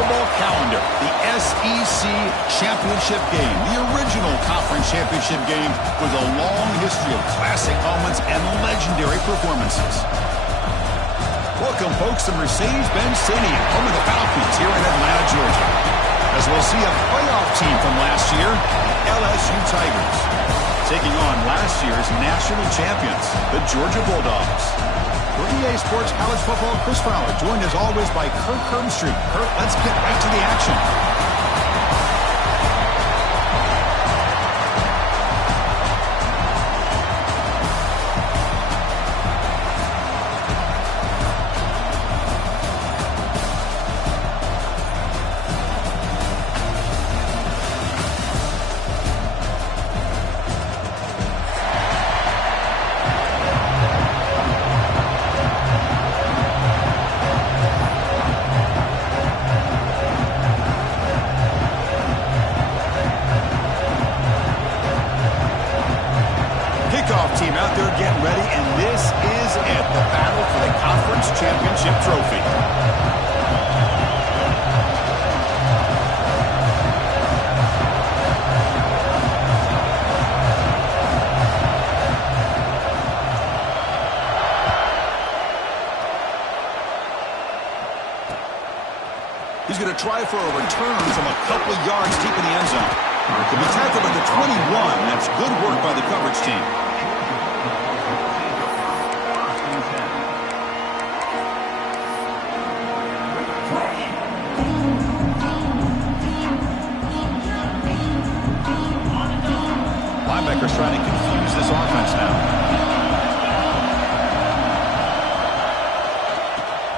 football calendar, the SEC championship game, the original conference championship game with a long history of classic moments and legendary performances. Welcome, folks, to Mercedes-Benz Stadium, home of the Falcons here in Atlanta, Georgia, as we'll see a playoff team from last year, the LSU Tigers, taking on last year's national champions, the Georgia Bulldogs. For EA Sports College Football, Chris Fowler, joined as always by Kurt Herbstreit. Kurt, let's get right to the action. Team out there getting ready, and this is it, the battle for the conference championship trophy. He's going to try for a return from a couple of yards deep in the end zone. He'll be tackled at the 21. That's good work by the coverage team. Linebackers trying to confuse this offense now.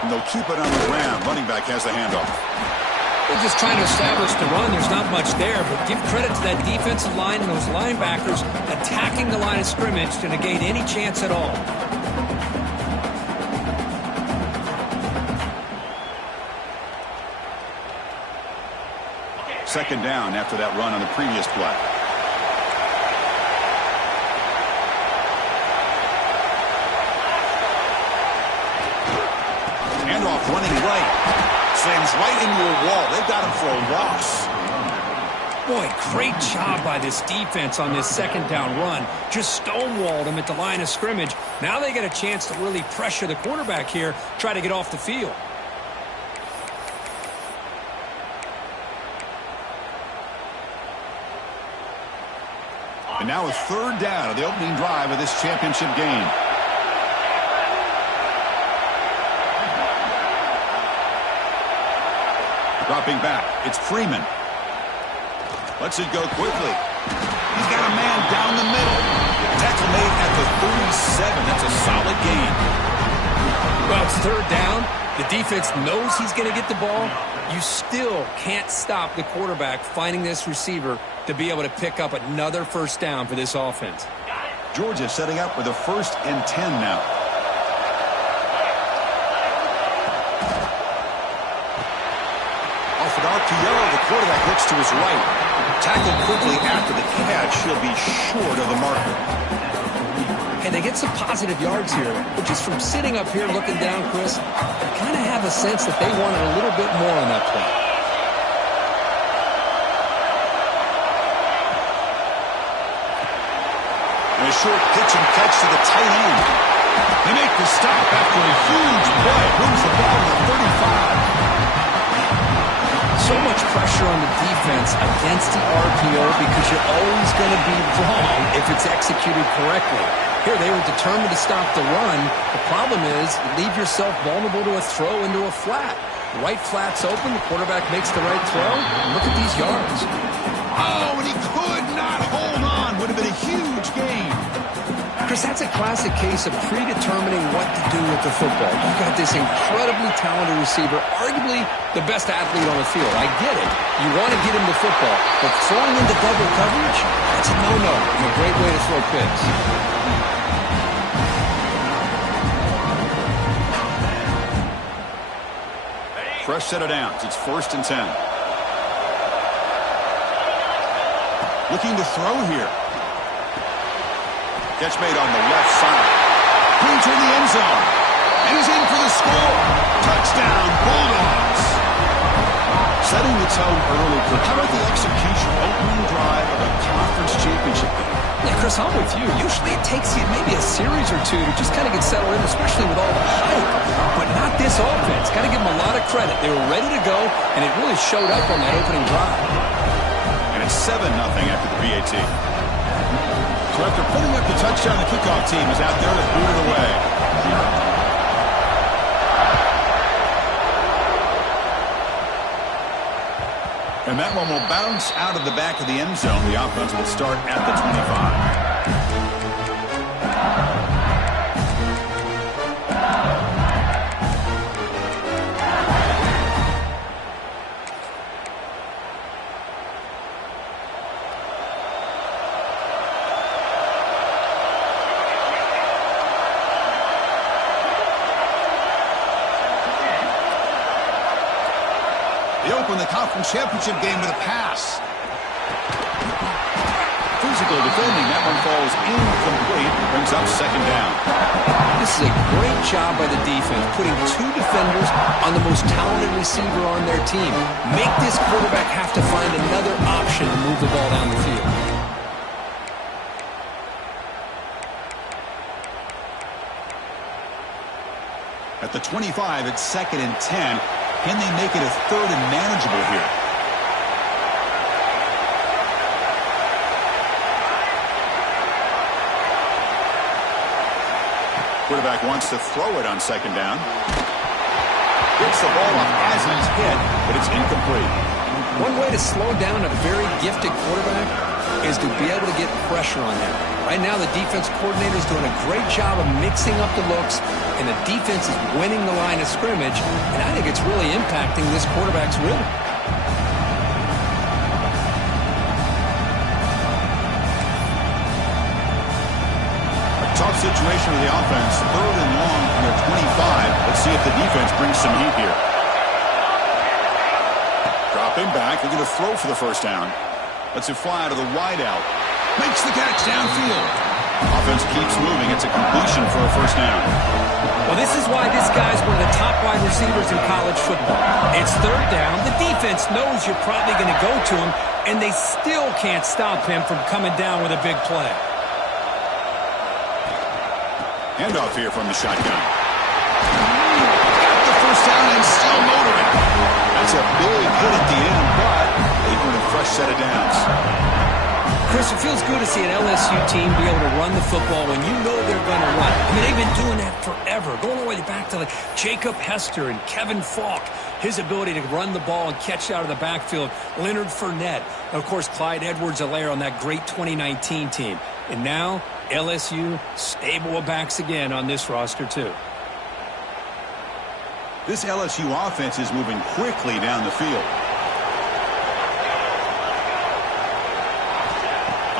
And they'll keep it on the ground. Running back has the handoff. They're just trying to establish the run. There's not much there, but give credit to that defensive line and those linebackers attacking the line of scrimmage to negate any chance at all. Second down after that run on the previous play. Handoff running right. Slams right into a wall. They've got him for a loss. Boy, great job by this defense on this second down run. Just stonewalled him at the line of scrimmage. Now they get a chance to really pressure the quarterback here, try to get off the field. And now a third down of the opening drive of this championship game. Dropping back, it's Freeman. Lets it go quickly. He's got a man down the middle. Tackle made at the 37. That's a solid gain. Well, it's third down. The defense knows he's going to get the ball. You still can't stop the quarterback finding this receiver to be able to pick up another first down for this offense. Georgia setting up with a 1st and 10 now. Off an RPO, the quarterback looks to his right. Tackled quickly after the catch. He'll be short of the marker. And they get some positive yards here, but just from sitting up here looking down, Chris, I kind of have a sense that they wanted a little bit more on that play. And a short pitch and catch to the tight end. They make the stop after a huge play. Brings the ball to the 35. So much pressure on the defense against the RPO because you're always going to be wrong if it's executed correctly. Here, they were determined to stop the run. The problem is you leave yourself vulnerable to a throw into a flat. Right flat's open. The quarterback makes the right throw. Look at these yards. Oh, and he could not hold on. Would have been a huge gain. Chris, that's a classic case of predetermining what to do with the football. You've got this incredibly talented receiver, arguably the best athlete on the field. I get it. You want to get him the football, but throwing into double coverage, that's a no-no and a great way to throw picks. Fresh set of downs. It's 1st and 10. Looking to throw here. Catch made on the left side. Brings her in the end zone. And he's in for the score. Touchdown, Bulldogs. Setting the tone early. How about the execution? Opening drive of a conference championship game. Yeah, Chris, I'm with you. Usually it takes you maybe a series or two to just kind of get settled in, especially with all the hype. But not this offense. Got to give them a lot of credit. They were ready to go, and it really showed up on that opening drive. And it's 7-0 after the PAT. So after putting up the touchdown, the kickoff team is out there to boot it away. And that one will bounce out of the back of the end zone. The offense will start at the 25. They open the conference championship game with a pass. Physical defending. That one falls incomplete. Brings up second down. This is a great job by the defense, putting two defenders on the most talented receiver on their team. Make this quarterback have to find another option to move the ball down the field. At the 25, it's 2nd and 10. Can they make it a 3rd and manageable here? Quarterback wants to throw it on 2nd down. Gets the ball off as he's hit, but it's incomplete. One way to slow down a very gifted quarterback is to be able to get pressure on him. Right now, the defense coordinator is doing a great job of mixing up the looks, and the defense is winning the line of scrimmage, and I think it's really impacting this quarterback's rhythm. A tough situation for the offense. 3rd and long on their 25. Let's see if the defense brings some heat here. Dropping back, looking to throw for the first down. Lets it fly out of the wideout. Makes the catch downfield. Offense keeps moving. It's a completion for a first down. Well, this is why this guy's one of the top wide receivers in college football. It's 3rd down. The defense knows you're probably going to go to him, and they still can't stop him from coming down with a big play. Handoff here from the shotgun. Got the first down and still motoring. That's a big hit at the end, but they win a fresh set of downs. Chris, it feels good to see an LSU team be able to run the football when you know they're going to run. I mean, they've been doing that forever, going all the way back to like Jacob Hester and Kevin Falk. His ability to run the ball and catch out of the backfield. Leonard Fournette. And of course, Clyde Edwards-Helaire on that great 2019 team. And now, LSU, stable of backs again on this roster, too. This LSU offense is moving quickly down the field.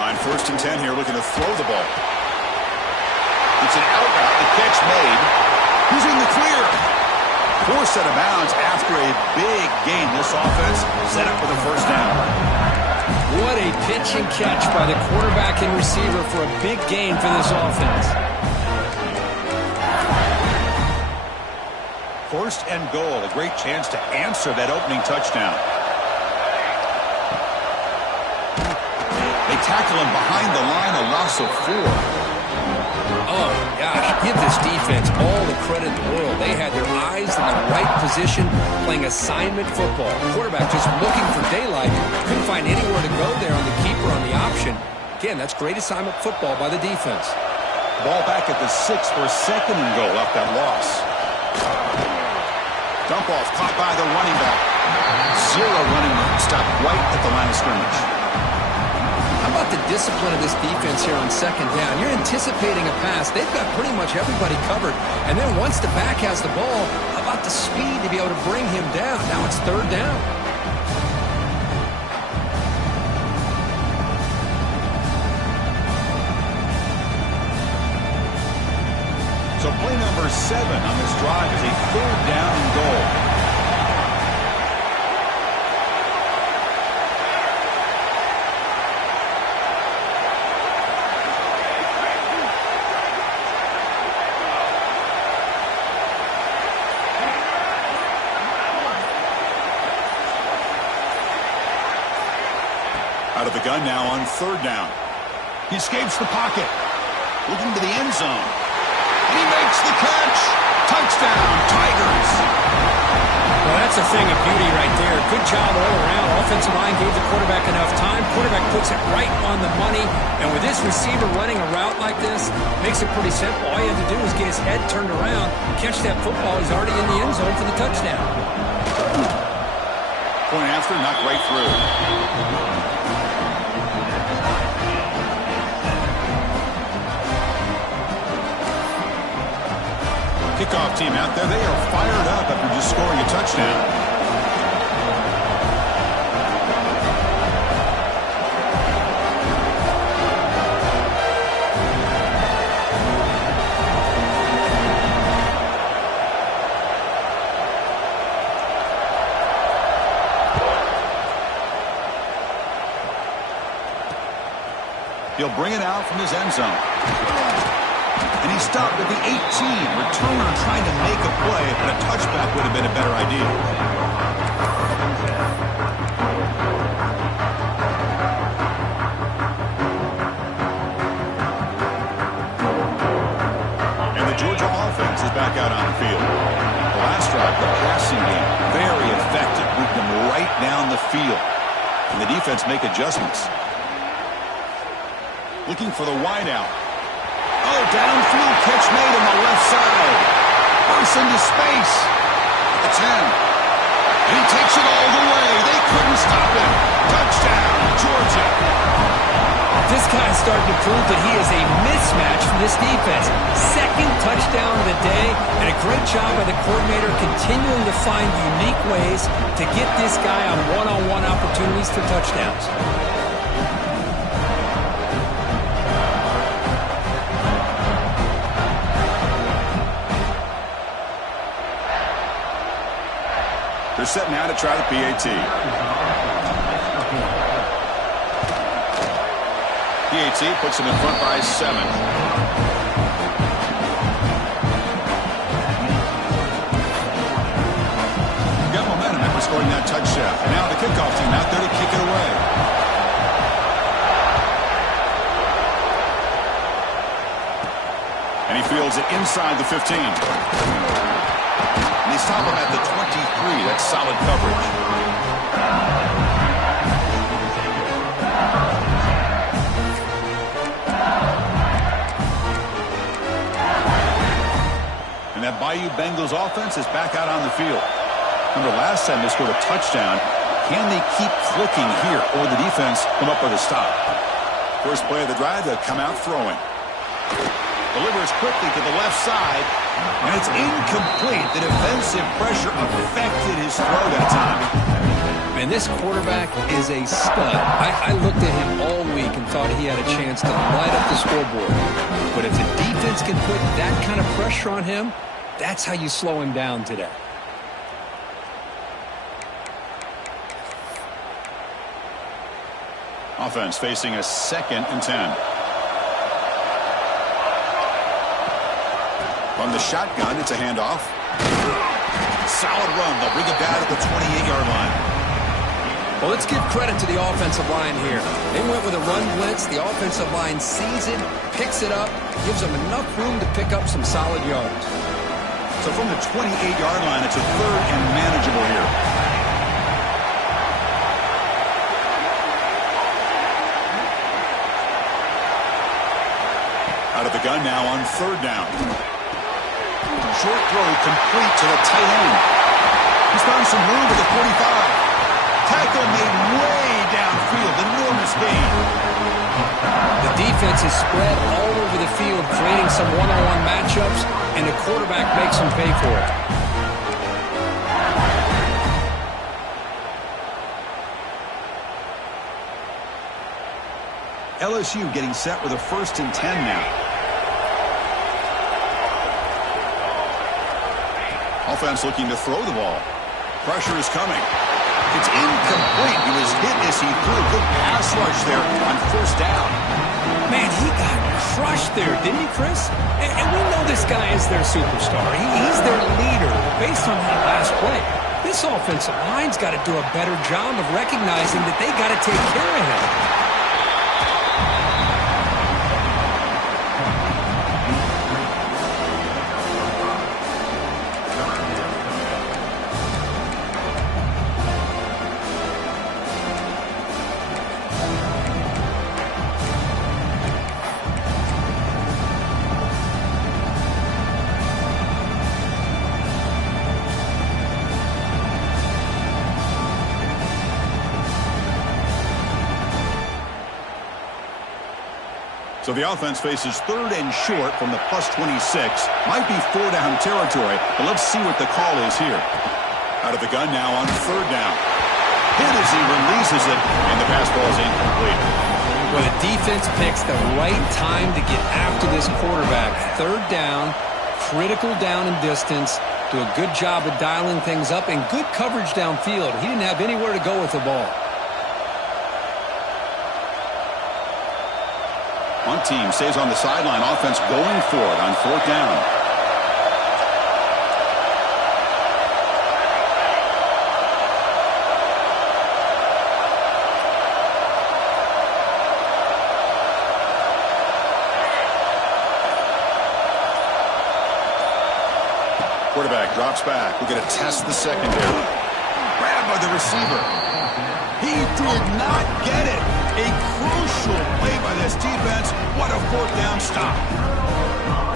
On 1st and 10 here, looking to throw the ball. It's an out route. The catch made. Who's in the clear? Forced out of bounds after a big gain. This offense set up with a first down. What a pitch and catch by the quarterback and receiver for a big gain for this offense. 1st and goal. A great chance to answer that opening touchdown. They tackle him behind the line, a loss of 4. Oh, gosh, give this defense all the credit in the world. They had their eyes in the right position, playing assignment football. Quarterback just looking for daylight. Couldn't find anywhere to go there on the keeper on the option. Again, that's great assignment football by the defense. Ball back at the 6 for 2nd and goal after that loss. Dump off caught by the running back. 0 running room. Stopped right at the line of scrimmage. How about the discipline of this defense here on 2nd down? You're anticipating a pass. They've got pretty much everybody covered. And then once the back has the ball, how about the speed to be able to bring him down? Now it's 3rd down. So play number 7 on this drive is a 3rd down and goal. Out of the gun now on third down. He escapes the pocket. Looking to the end zone. And he makes the catch. Touchdown, Tigers. Well, that's a thing of beauty right there. Good job all around. Offensive line gave the quarterback enough time. Quarterback puts it right on the money. And with this receiver running a route like this, makes it pretty simple. All he had to do was get his head turned around, catch that football. He's already in the end zone for the touchdown. Point after, knocked right through. Kickoff team out there. They are fired up after just scoring a touchdown. He'll bring it out from his end zone. And he stopped at the 18. Returner trying to make a play, but a touchback would have been a better idea. And the Georgia offense is back out on the field. The last drive, the passing game, very effective. Moved them right down the field. And the defense make adjustments. Looking for the wideout. Oh, downfield catch made on the left side. Bursts into space. The 10. And he takes it all the way. They couldn't stop him. Touchdown, Georgia. This guy's starting to prove that he is a mismatch for this defense. Second touchdown of the day, and a great job by the coordinator continuing to find unique ways to get this guy on one-on-one opportunities for touchdowns. They're setting out to try the PAT. PAT puts them in front by 7. Got momentum after scoring that touchdown. Now the kickoff team out there to kick it away. And he fields it inside the 15. And they stop him at the 23. That's solid coverage. And that Bayou Bengals offense is back out on the field. Remember, last time they scored a touchdown. Can they keep clicking here, or the defense come up with a stop? First play of the drive, they'll come out throwing. Delivers quickly to the left side, and it's incomplete. The defensive pressure affected his throw that time. Man, this quarterback is a stud. I looked at him all week and thought he had a chance to light up the scoreboard. But if the defense can put that kind of pressure on him, that's how you slow him down today. Offense facing a 2nd and 10. On the shotgun, it's a handoff. Solid run. They'll bring it down to the 28-yard line. Well, let's give credit to the offensive line here. They went with a run blitz. The offensive line sees it, picks it up, gives them enough room to pick up some solid yards. So from the 28-yard line, it's a 3rd and manageable here. Out of the gun now on 3rd down. Short throw complete to the tight end. He's found some room to the 45. Tackle made way downfield. Enormous gain. The defense is spread all over the field, creating some one-on-one matchups, and the quarterback makes them pay for it. LSU getting set with a 1st and 10 now. Offense looking to throw the ball. Pressure is coming. It's incomplete. He was hit as he threw. Good pass rush there on 1st down. Man, he got crushed there, didn't he, Chris? And we know this guy is their superstar. He's their leader. Based on that last play, this offensive line's got to do a better job of recognizing that they got to take care of him. So the offense faces third and short from the plus 26. Might be 4-down territory, but let's see what the call is here. Out of the gun now on third down. Hit as he releases it, and the pass ball is incomplete. Well, the defense picks the right time to get after this quarterback. Third down, critical down and distance. Do a good job of dialing things up, and good coverage downfield. He didn't have anywhere to go with the ball. One team stays on the sideline. Offense going for it on fourth down. Quarterback drops back. We're going to test the secondary. Grabbed by the receiver. He did not get it. A crucial play by this defense. What a fourth down stop.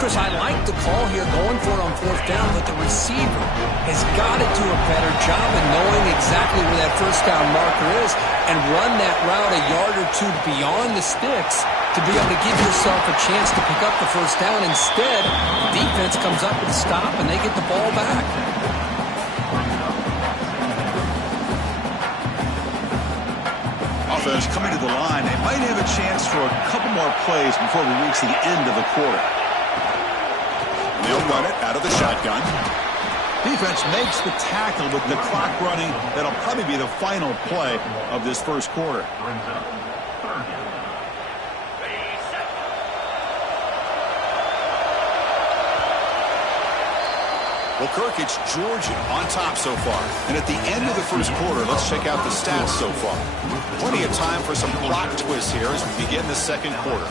Chris, I like the call here going for it on fourth down, but the receiver has got to do a better job of knowing exactly where that first down marker is and run that route a yard or two beyond the sticks to be able to give yourself a chance to pick up the first down. Instead, the defense comes up with a stop and they get the ball back. Offense coming to the line. They might have a chance for a couple more plays before we reach the end of the quarter. They'll run it out of the shotgun. Defense makes the tackle with the clock running. That'll probably be the final play of this first quarter. Well, Kirk, it's Georgia on top so far. And at the end of the first quarter, let's check out the stats so far. Plenty of time for some clock twists here as we begin the second quarter.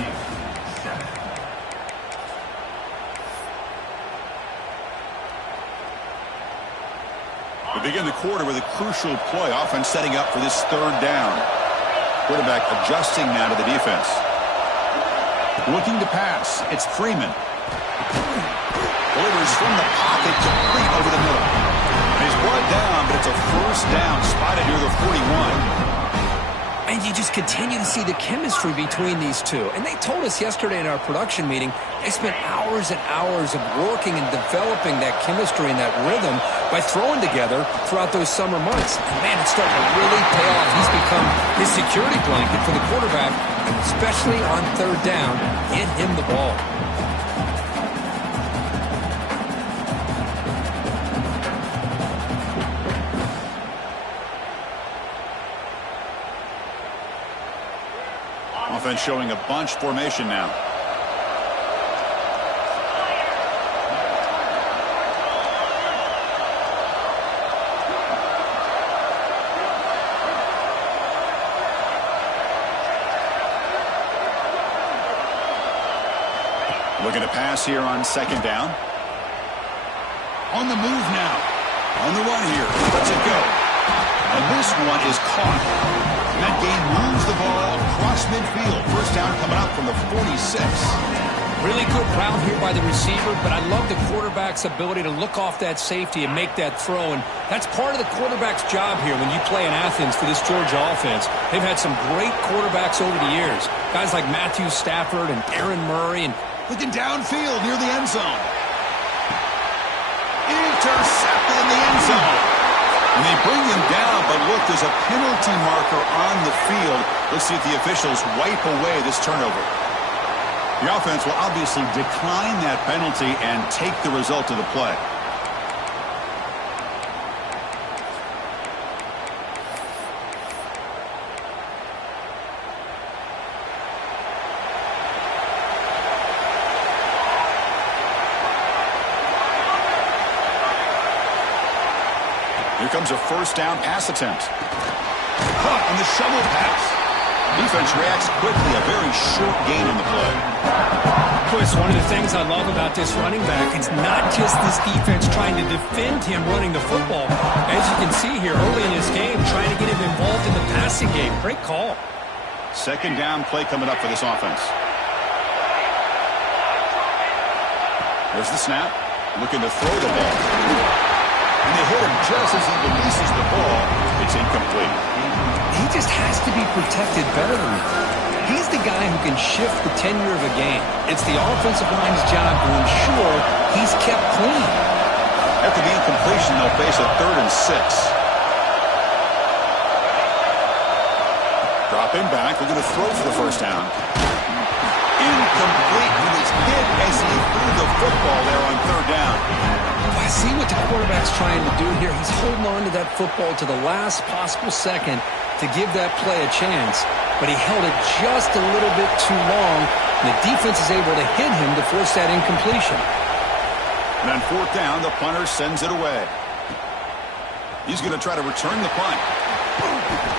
We begin the quarter with a crucial play, offense setting up for this third down. Quarterback adjusting now to the defense. Looking to pass. It's Freeman. Delivers from the pocket, complete over the middle. And he's brought down, but it's a first down, spotted near the 41. And you just continue to see the chemistry between these two. And they told us yesterday in our production meeting, they spent hours and hours of working and developing that chemistry and that rhythm by throwing together throughout those summer months. And man, it's starting to really pay off. He's become his security blanket for the quarterback, especially on third down. Get him the ball. Offense showing a bunch formation now. Looking to pass here on second down. On the move now. On the run here. Let's it go. And this one is caught. And that game moves the ball across midfield. First down coming up from the 46. Really good route here by the receiver, but I love the quarterback's ability to look off that safety and make that throw. And that's part of the quarterback's job here when you play in Athens for this Georgia offense. They've had some great quarterbacks over the years. Guys like Matthew Stafford and Aaron Murray. And looking downfield near the end zone. Intercepted in the end zone. And they bring him down, but look, there's a penalty marker on the field. Let's see if the officials wipe away this turnover. The offense will obviously decline that penalty and take the result of the play. Here comes comes a first down pass attempt. Caught on the shovel pass. Defense reacts quickly. A very short gain on the play. Chris, one of the things I love about this running back, it's not just this defense trying to defend him running the football. As you can see here early in this game, trying to get him involved in the passing game. Great call. Second down play coming up for this offense. There's the snap. Looking to throw the ball. And they hit him just as he releases the ball. It's incomplete. He just has to be protected better than that. He's the guy who can shift the tenure of a game. It's the offensive line's job to ensure he's kept clean. After the incompletion, they'll face a 3rd and 6. Dropping back. We're going to throw for the first down. Incomplete. He was hit as he threw the football there on 3rd down. I see what the quarterback's trying to do here. He's holding on to that football to the last possible second to give that play a chance. But he held it just a little bit too long, and the defense is able to hit him to force that incompletion. And on 4th down, the punter sends it away. He's going to try to return the punt.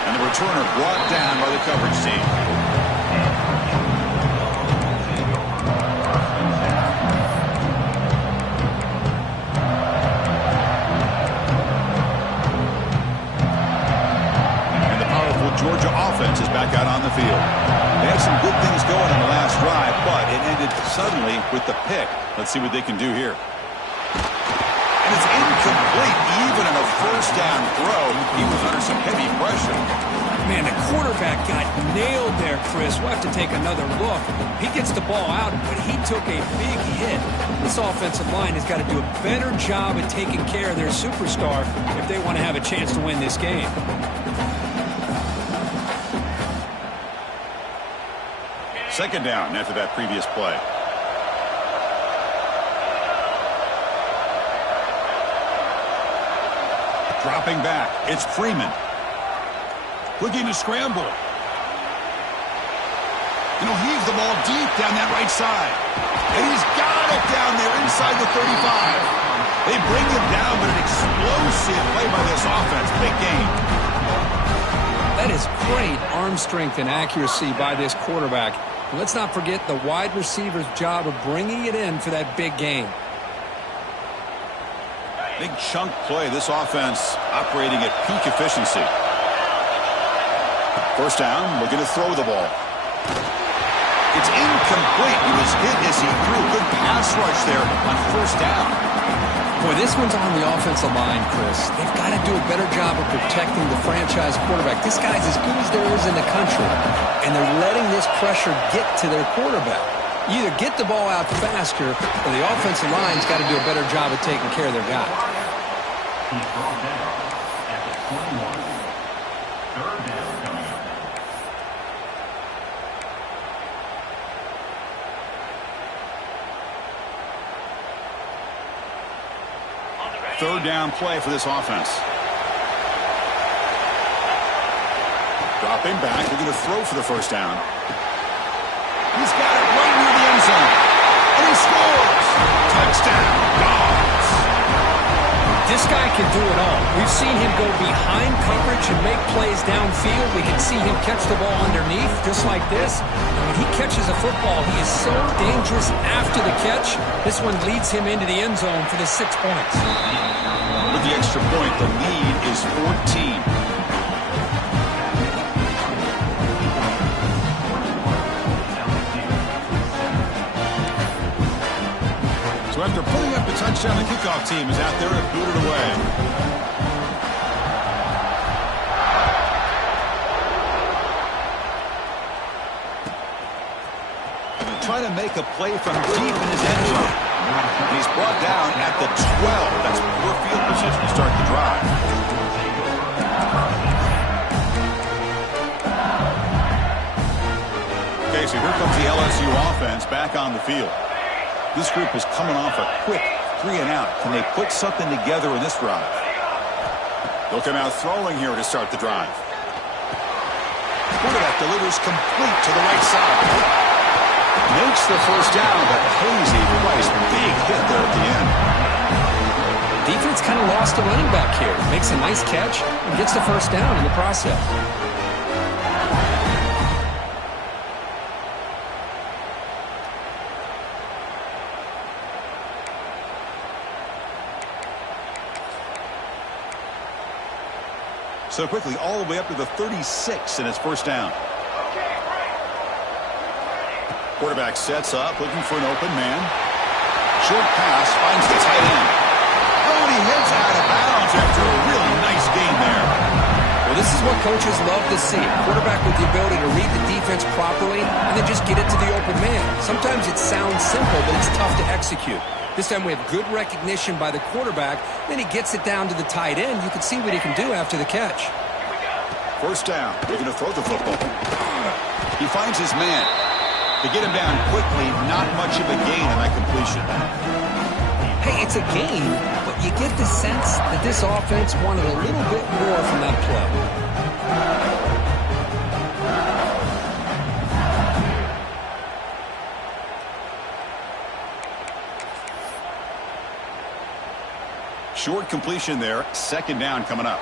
And the returner brought down by the coverage team. Georgia offense is back out on the field. They had some good things going on the last drive, but it ended suddenly with the pick. Let's see what they can do here. And it's incomplete. Even in a first down throw, he was under some heavy pressure. Man, the quarterback got nailed there, Chris. We'll have to take another look. He gets the ball out, but he took a big hit. This offensive line has got to do a better job at taking care of their superstar if they want to have a chance to win this game. Second down after that previous play. Dropping back. It's Freeman. Looking to scramble. And he'll heave the ball deep down that right side. And he's got it down there inside the 35. They bring him down, but an explosive play by this offense. Big game. That is great arm strength and accuracy by this quarterback. Let's not forget the wide receiver's job of bringing it in for that big game. Big chunk play. This offense operating at peak efficiency. First down, looking to throw the ball. It's incomplete. He was hit as he threw. Good pass rush there on first down. Boy, this one's on the offensive line, Chris. They've got to do a better job of protecting the franchise quarterback. This guy's as good as there is in the country, and they're letting this pressure get to their quarterback. You either get the ball out faster, or the offensive line's got to do a better job of taking care of their guy. He's brought down at the 21. 3rd down coming up. Third down play for this offense. Dropping back. We're going to throw for the first down. He's got it right near the end zone. And he scores. Touchdown. Dogs. This guy can do it all. We've seen him go behind coverage and make plays downfield. We can see him catch the ball underneath, just like this. And when he catches a football, he is so dangerous after the catch. This one leads him into the end zone for the 6 points. With the extra point, the lead is 14. So after putting up the touchdown, the kickoff team is out there to boot it away. Trying to make a play from deep in his end zone. And he's brought down at the 12. That's poor field position to start the drive. Okay, so here comes the LSU offense back on the field. This group is coming off a quick 3-and-out. Can they put something together in this drive? They'll come out throwing here to start the drive. Quarterback delivers complete to the right side. Makes the first down, but Hazy twice. Big hit there at the end. defense kind of lost a running back here. Makes a nice catch and gets the first down in the process. So quickly, all the way up to the 36, and it's first down. Quarterback sets up, looking for an open man. Short pass, finds the tight end. Oh, and he hits out of bounds after a really nice gain there. Well, this is what coaches love to see. A quarterback with the ability to read the defense properly and then just get it to the open man. Sometimes it sounds simple, but it's tough to execute. This time we have good recognition by the quarterback. Then he gets it down to the tight end. You can see what he can do after the catch. First down. They're going to throw the football. He finds his man. To get him down quickly, not much of a gain on that completion. Hey, it's a gain, but you get the sense that this offense wanted a little bit more from that play. Short completion there. Second down coming up.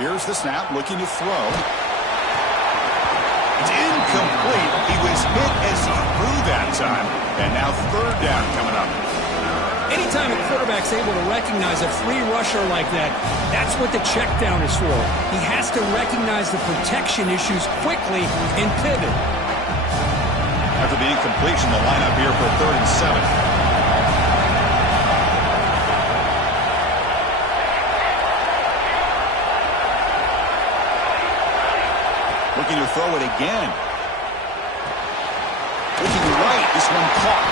Here's the snap, looking to throw. It's incomplete. He was hit as he threw that time. And now third down coming up. Anytime a quarterback's able to recognize a free rusher like that, that's what the check down is for. He has to recognize the protection issues quickly and pivot. After the incompletion, the lineup here for 3rd and 7. Looking to throw it again. Looking right, this one caught.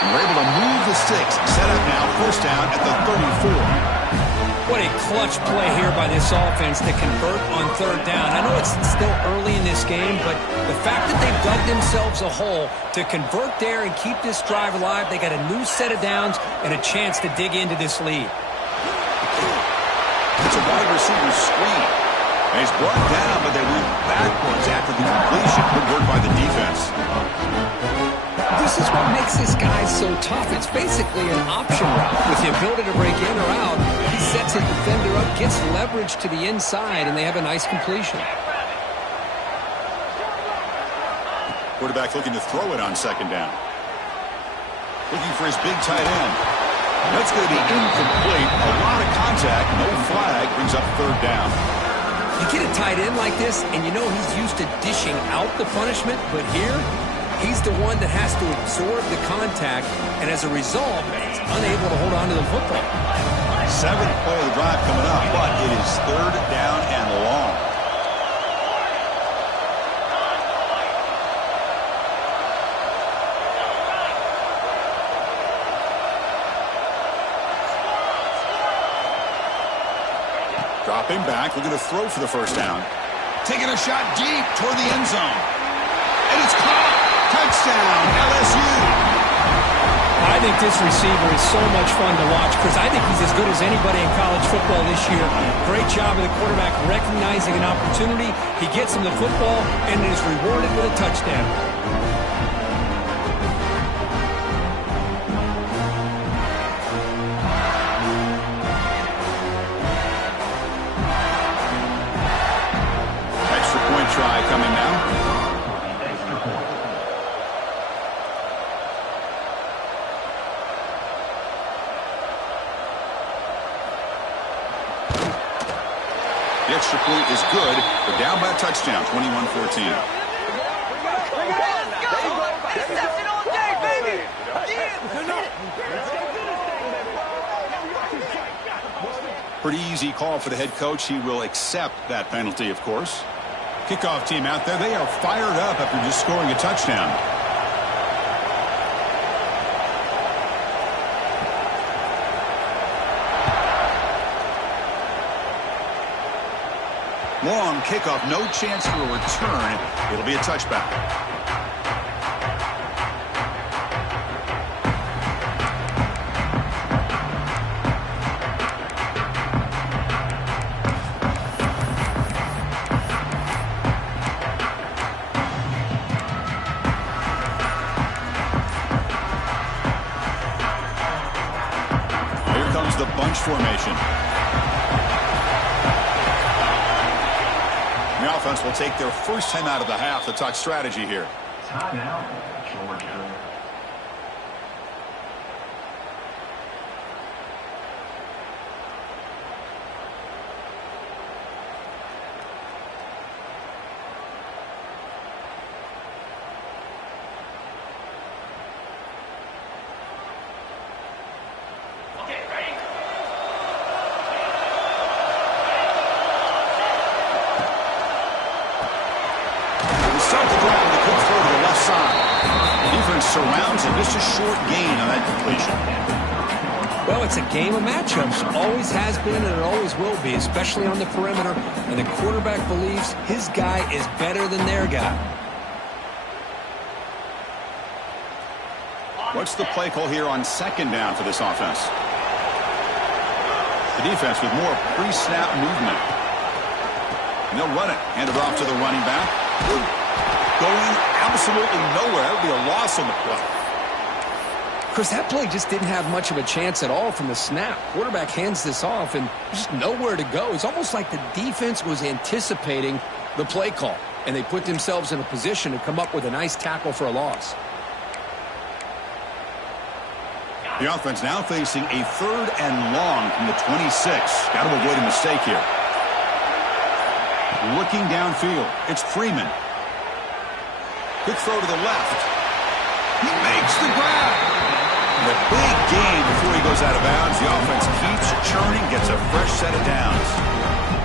And we're able to move the sticks. Set up now, first down at the 34. What a clutch play here by this offense to convert on third down. I know it's still early in this game, but the fact that they've dug themselves a hole to convert there and keep this drive alive, they got a new set of downs and a chance to dig into this lead. It's a wide receiver screen. And he's brought down, but they went backwards after the completion. Good work by the defense. This is what makes this guy so tough. It's basically an option route. With the ability to break in or out, he sets his defender up, gets leverage to the inside, and they have a nice completion. Quarterback looking to throw it on second down. Looking for his big tight end. That's going to be incomplete. A lot of contact, no flag, brings up third down. You get a tight end like this, and you know he's used to dishing out the punishment, but here, he's the one that has to absorb the contact, and as a result, he's unable to hold on to the football. 7th play of the drive coming up, but it is third down and long. Dropping back, looking to throw for the first down. Taking a shot deep toward the end zone. And it's caught. Touchdown, LSU. I think this receiver is so much fun to watch because I think he's as good as anybody in college football this year. Great job of the quarterback recognizing an opportunity. He gets him the football and is rewarded with a touchdown. Try coming now. The extra point is good. They're down by a touchdown, 21-14. Pretty easy call for the head coach. He will accept that penalty, of course. Kickoff team out there. They are fired up after just scoring a touchdown. Long kickoff. No chance for a return. It'll be a touchback. possession. The offense will take their first time out of the half to talk strategy here. Timeout, Georgia. Surrounds him. Just a short gain on that completion. Well, it's a game of matchups. Always has been and it always will be, especially on the perimeter. And the quarterback believes his guy is better than their guy. What's the play call here on second down for this offense? The defense with more pre-snap movement. And they'll run it. Hand it off to the running back. Going absolutely nowhere. That would be a loss on the play. Chris, that play just didn't have much of a chance at all from the snap. Quarterback hands this off and just nowhere to go. It's almost like the defense was anticipating the play call, and they put themselves in a position to come up with a nice tackle for a loss. The offense now facing a 3rd and long from the 26. Got to avoid a mistake here. Looking downfield. It's Freeman. Quick throw to the left. He makes the grab. And a big gain before he goes out of bounds. The offense keeps churning, gets a fresh set of downs.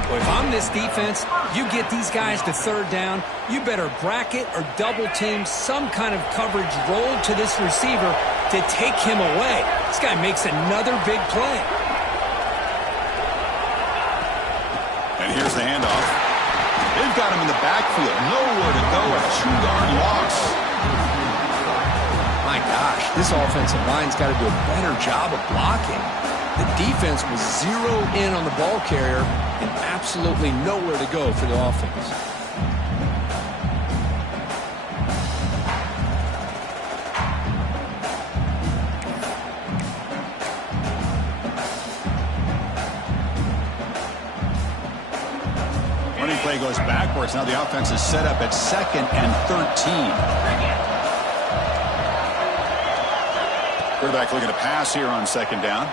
Well, if I'm this defense, you get these guys to 3rd down, you better bracket or double team some kind of coverage roll to this receiver to take him away. This guy makes another big play. And here's the handoff. They've got him in the backfield. Nowhere to go. A 2-yard loss. My gosh, this offensive line's got to do a better job of blocking. The defense was zeroed in on the ball carrier and absolutely nowhere to go for the offense. Running play goes backwards. Now the offense is set up at 2nd and 13. Quarterback looking to pass here on 2nd down.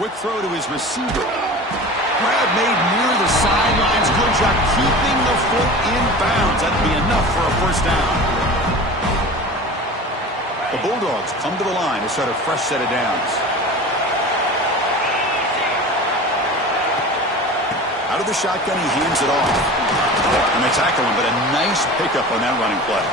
Quick throw to his receiver. Grab made near the sidelines. Good job keeping the foot in bounds. That'd be enough for a first down. The Bulldogs come to the line to start a fresh set of downs. Out of the shotgun, he hands it off. And they tackle him, but a nice pickup on that running play.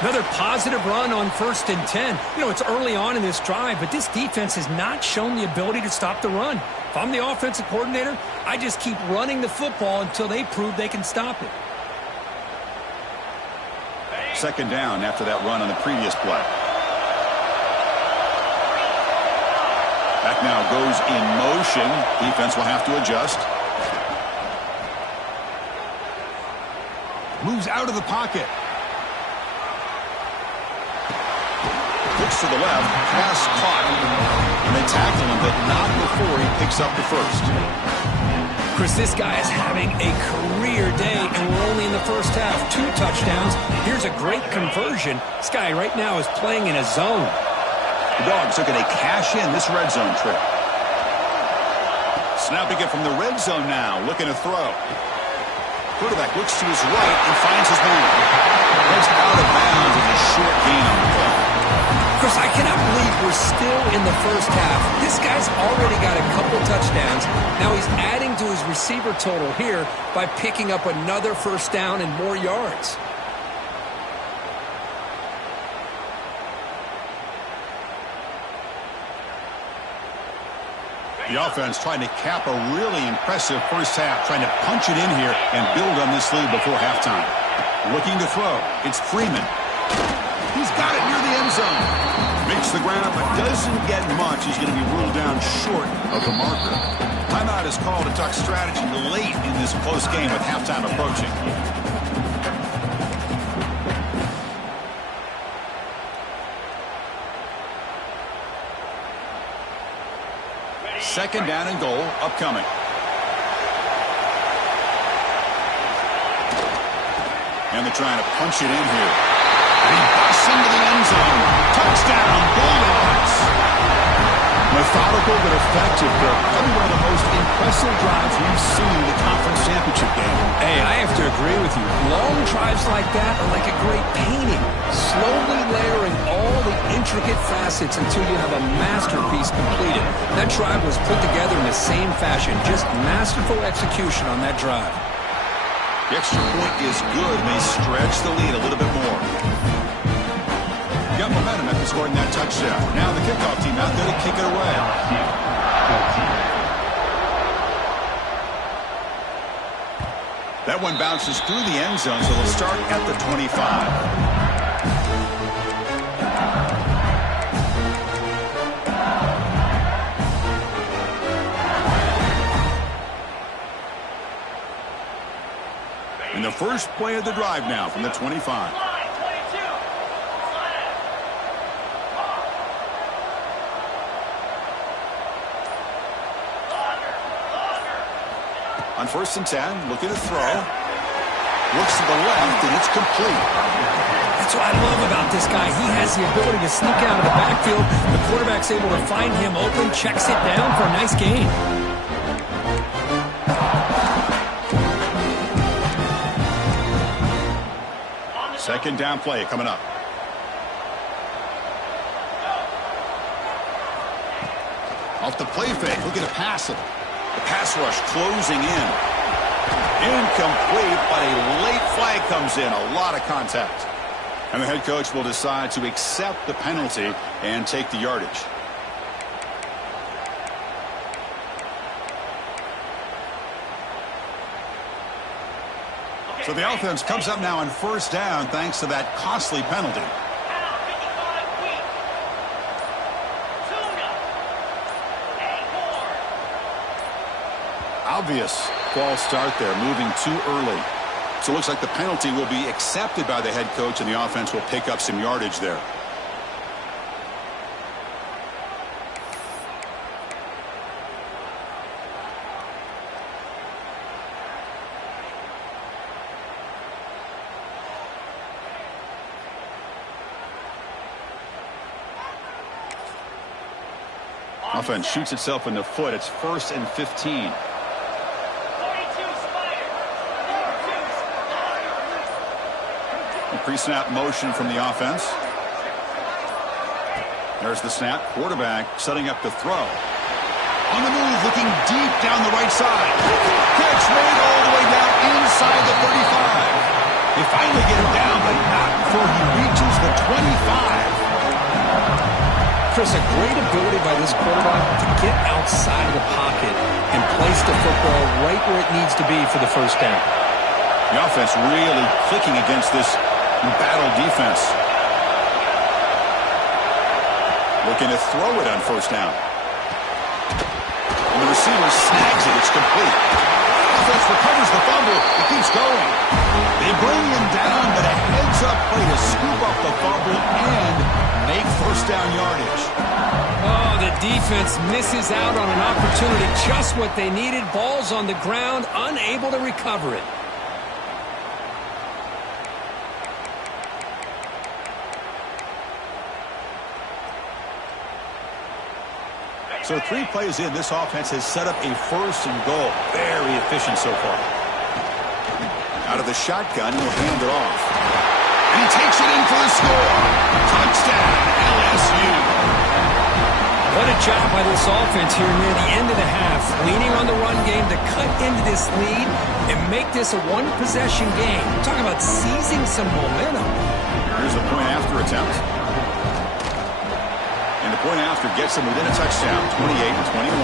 Another positive run on 1st and 10. You know, it's early on in this drive, but this defense has not shown the ability to stop the run. If I'm the offensive coordinator, I just keep running the football until they prove they can stop it. 2nd down after that run on the previous play. Back now goes in motion. Defense will have to adjust. Moves out of the pocket. Looks to the left. Pass caught. And they tackle him, but not before he picks up the first. Chris, this guy is having a career day, and we're only in the first half. 2 touchdowns. Here's a great conversion. This guy right now is playing in a zone. The Dogs looking to cash in this red zone trip. Snapping it from the red zone now. Looking to throw. Quarterback looks to his right and finds his man. That's out of bounds with a short gain on the play. Chris, I cannot believe we're still in the first half. This guy's already got a couple touchdowns. Now he's adding to his receiver total here by picking up another first down and more yards. The offense trying to cap a really impressive first half, trying to punch it in here and build on this lead before halftime. Looking to throw. It's Freeman. He's got it near the end zone. Makes the ground, but doesn't get much. He's going to be ruled down short of the marker. Timeout is called to talk strategy late in this close game with halftime approaching. Second down and goal upcoming. And they're trying to punch it in here. And he busts into the end zone. Touchdown, Bulldogs. Methodical but effective, Kirk. Probably one of the most impressive drives we've seen in the conference championship game. Hey, I have to agree with you. Long drives like that are like a great painting. Slowly layering all the intricate facets until you have a masterpiece completed. That drive was put together in the same fashion. Just masterful execution on that drive. The extra point is good, and they stretch the lead a little bit more. Got momentum after scoring that touchdown. Now the kickoff team out there to kick it away. That one bounces through the end zone, so they'll start at the 25. And the first play of the drive now from the 25. On 1st and 10, looking to throw. Looks to the left, and it's complete. That's what I love about this guy. He has the ability to sneak out of the backfield. The quarterback's able to find him open, checks it down for a nice gain. Second down play coming up. Off the play fake, looking to pass it. The pass rush closing in. Incomplete, but a late flag comes in. A lot of contact. And the head coach will decide to accept the penalty and take the yardage. So the offense comes up now on 1st down thanks to that costly penalty. Obvious false start there, moving too early. So it looks like the penalty will be accepted by the head coach, and the offense will pick up some yardage there. Offense shoots itself in the foot. It's 1st and 15. Pre-snap motion from the offense. There's the snap. Quarterback setting up to throw. On the move, looking deep down the right side. Catch made all the way down inside the 35. They finally get him down, but not before he reaches the 25. Chris, a great ability by this quarterback to get outside of the pocket and place the football right where it needs to be for the 1st down. The offense really clicking against this battle defense. Looking to throw it on 1st down. And the receiver snags it. It's complete. Offense recovers the fumble. He keeps going. They bring him down, but a heads-up play to scoop up the fumble and make 1st down yardage. Oh, the defense misses out on an opportunity. Just what they needed. Ball's on the ground, unable to recover it. So 3 plays in, this offense has set up a 1st and goal. Very efficient so far. Out of the shotgun, he'll hand it off. And he takes it in for the score. Touchdown, LSU. What a job by this offense here near the end of the half. Leaning on the run game to cut into this lead and make this a one-possession game. Talk about seizing some momentum. Here's the point after attempt. And the point after gets them within a touchdown, 28-21.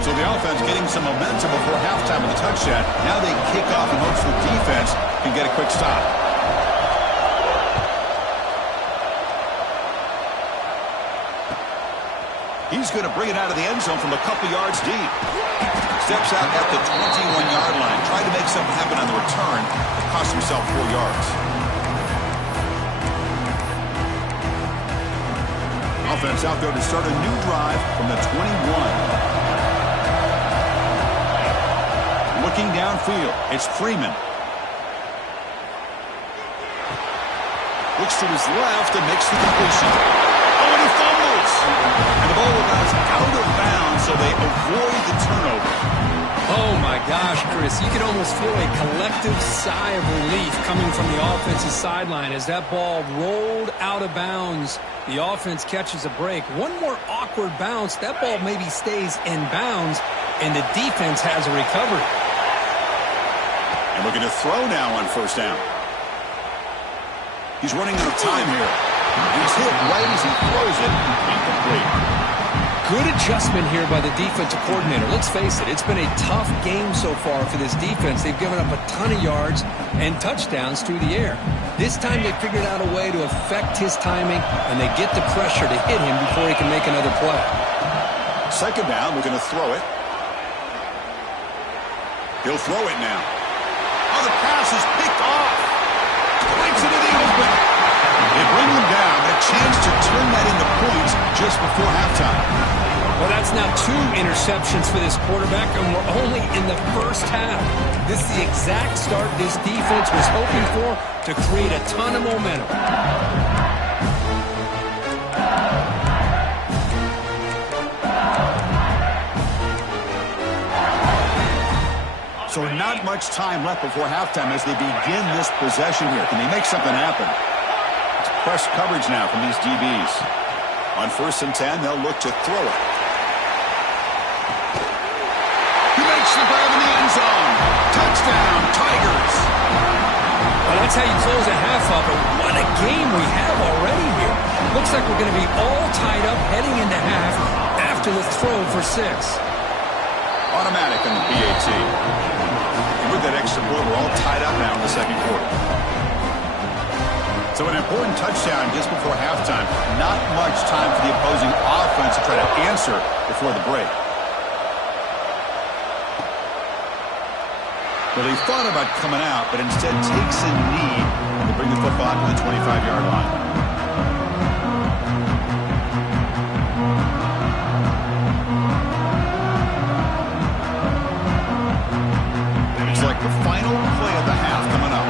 So the offense getting some momentum before halftime with a touchdown. Now they kick off in hopes the defense can get a quick stop. He's going to bring it out of the end zone from a couple yards deep. Steps out at the 21-yard line. Tried to make something happen on the return, but cost himself 4 yards. Offense out there to start a new drive from the 21. Looking downfield, it's Freeman. Looks to his left and makes the completion. Oh, and he fumbles! And the ball goes out of bounds, so they avoid the turnover. Oh, my gosh, Chris. You could almost feel a collective sigh of relief coming from the offensive sideline as that ball rolled out of bounds. The offense catches a break. One more awkward bounce. That ball maybe stays in bounds, and the defense has a recovery. And looking to throw now on first down. He's running out of time here. He's hit right as he throws it. Incomplete. Good adjustment here by the defensive coordinator. Let's face it, it's been a tough game so far for this defense. They've given up a ton of yards and touchdowns through the air. This time they figured out a way to affect his timing, and they get the pressure to hit him before he can make another play. Second down, we're going to throw it. He'll throw it now. Oh, the pass is picked off. Breaks into the open. They bring him down. A chance to turn that into points just before halftime. Well, that's now 2 interceptions for this quarterback, and we're only in the first half. This is the exact start this defense was hoping for to create a ton of momentum. So not much time left before halftime as they begin this possession here. Can they make something happen? It's press coverage now from these DBs. On 1st and 10, they'll look to throw it. He makes the grab in the end zone. Touchdown, Tigers. Well, that's how you close a half up, but what a game we have already here. Looks like we're going to be all tied up heading into half after the throw for 6. Automatic in the PAT. And with that extra point, we're all tied up now in the second quarter. So an important touchdown just before halftime. Not much time for the opposing offense to try to answer before the break. Well, they thought about coming out, but instead takes a knee to bring the football to the 25-yard line. Like the final play of the half coming up.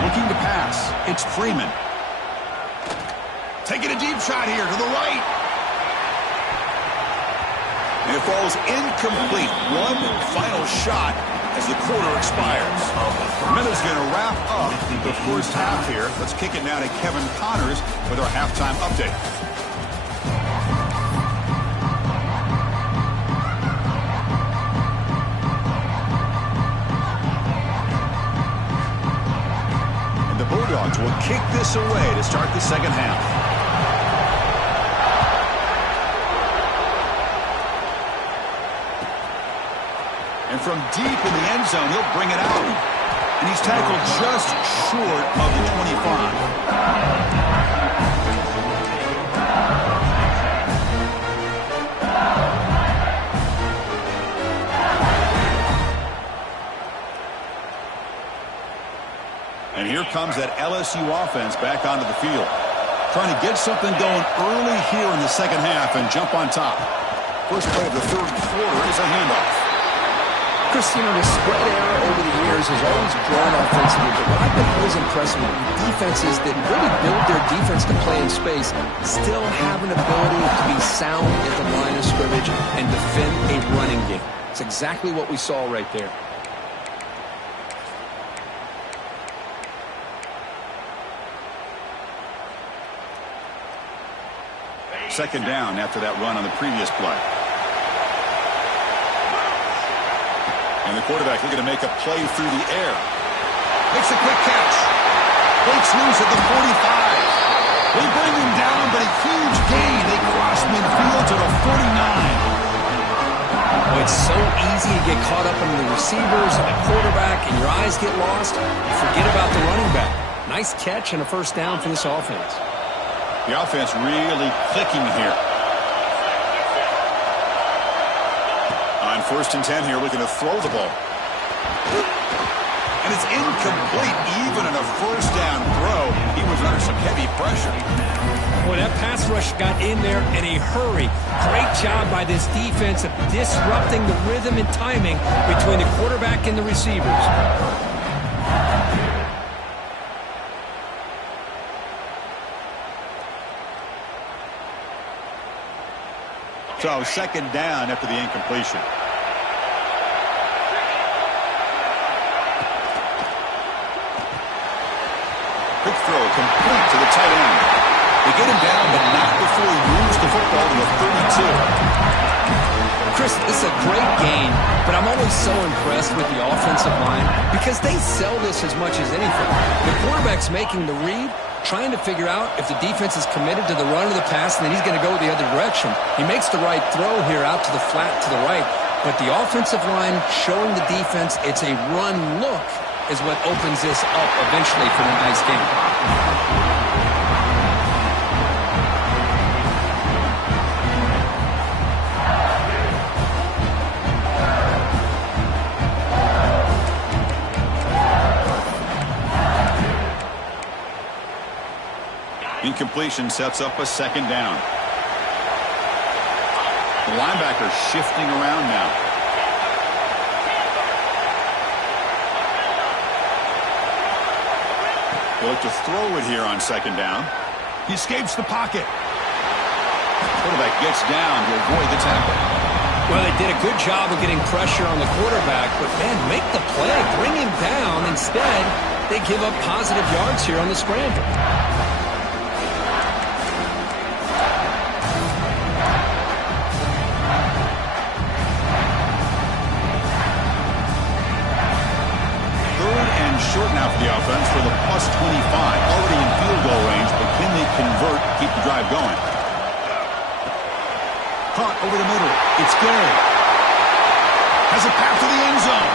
Looking to pass. It's Freeman. Taking a deep shot here to the right. And it falls incomplete. One final shot as the quarter expires. Minute's going to wrap up the first half here. Let's kick it now to Kevin Connors with our halftime update. Bulldogs will kick this away to start the second half. And from deep in the end zone, he'll bring it out. And he's tackled just short of the 25. And here comes that LSU offense back onto the field. Trying to get something going early here in the second half and jump on top. First play of the third quarter is a handoff. Chris, you know, the spread era over the years has always grown offensively, but what I've been always impressed with defenses that really build their defense to play in space still have an ability to be sound at the line of scrimmage and defend a running game. It's exactly what we saw right there. Second down after that run on the previous play. And the quarterback looking to make a play through the air. Makes a quick catch. Breaks loose at the 45. They bring him down, but a huge gain. They cross midfield to the 49. Oh, it's so easy to get caught up in the receivers and the quarterback, and your eyes get lost. You forget about the running back. Nice catch and a first down for this offense. The offense really clicking here. 1st and 10 here, looking to throw the ball. And it's incomplete, even in a 1st down throw. He was under some heavy pressure. Boy, that pass rush got in there in a hurry. Great job by this defense of disrupting the rhythm and timing between the quarterback and the receivers. So 2nd down after the incompletion. Quick throw complete to the tight end. They get him down, but not before he moves the football to the 32. Chris, this is a great game, but I'm always so impressed with the offensive line because they sell this as much as anything. The quarterback's making the read, trying to figure out if the defense is committed to the run or the pass, and then he's going to go the other direction. He makes the right throw here out to the flat to the right, but the offensive line showing the defense it's a run look is what opens this up eventually for the nice game. Incompletion sets up a 2nd down. The linebacker shifting around now. They'll look to throw it here on 2nd down. He escapes the pocket. Quarterback gets down to avoid the tackle. Well, they did a good job of getting pressure on the quarterback, but, man, make the play. Bring him down. Instead, they give up positive yards here on the scramble. Short now for the offense for the +25. Already in field goal range, but can they convert, keep the drive going? Caught over the middle. It's Gary. Has a path to the end zone.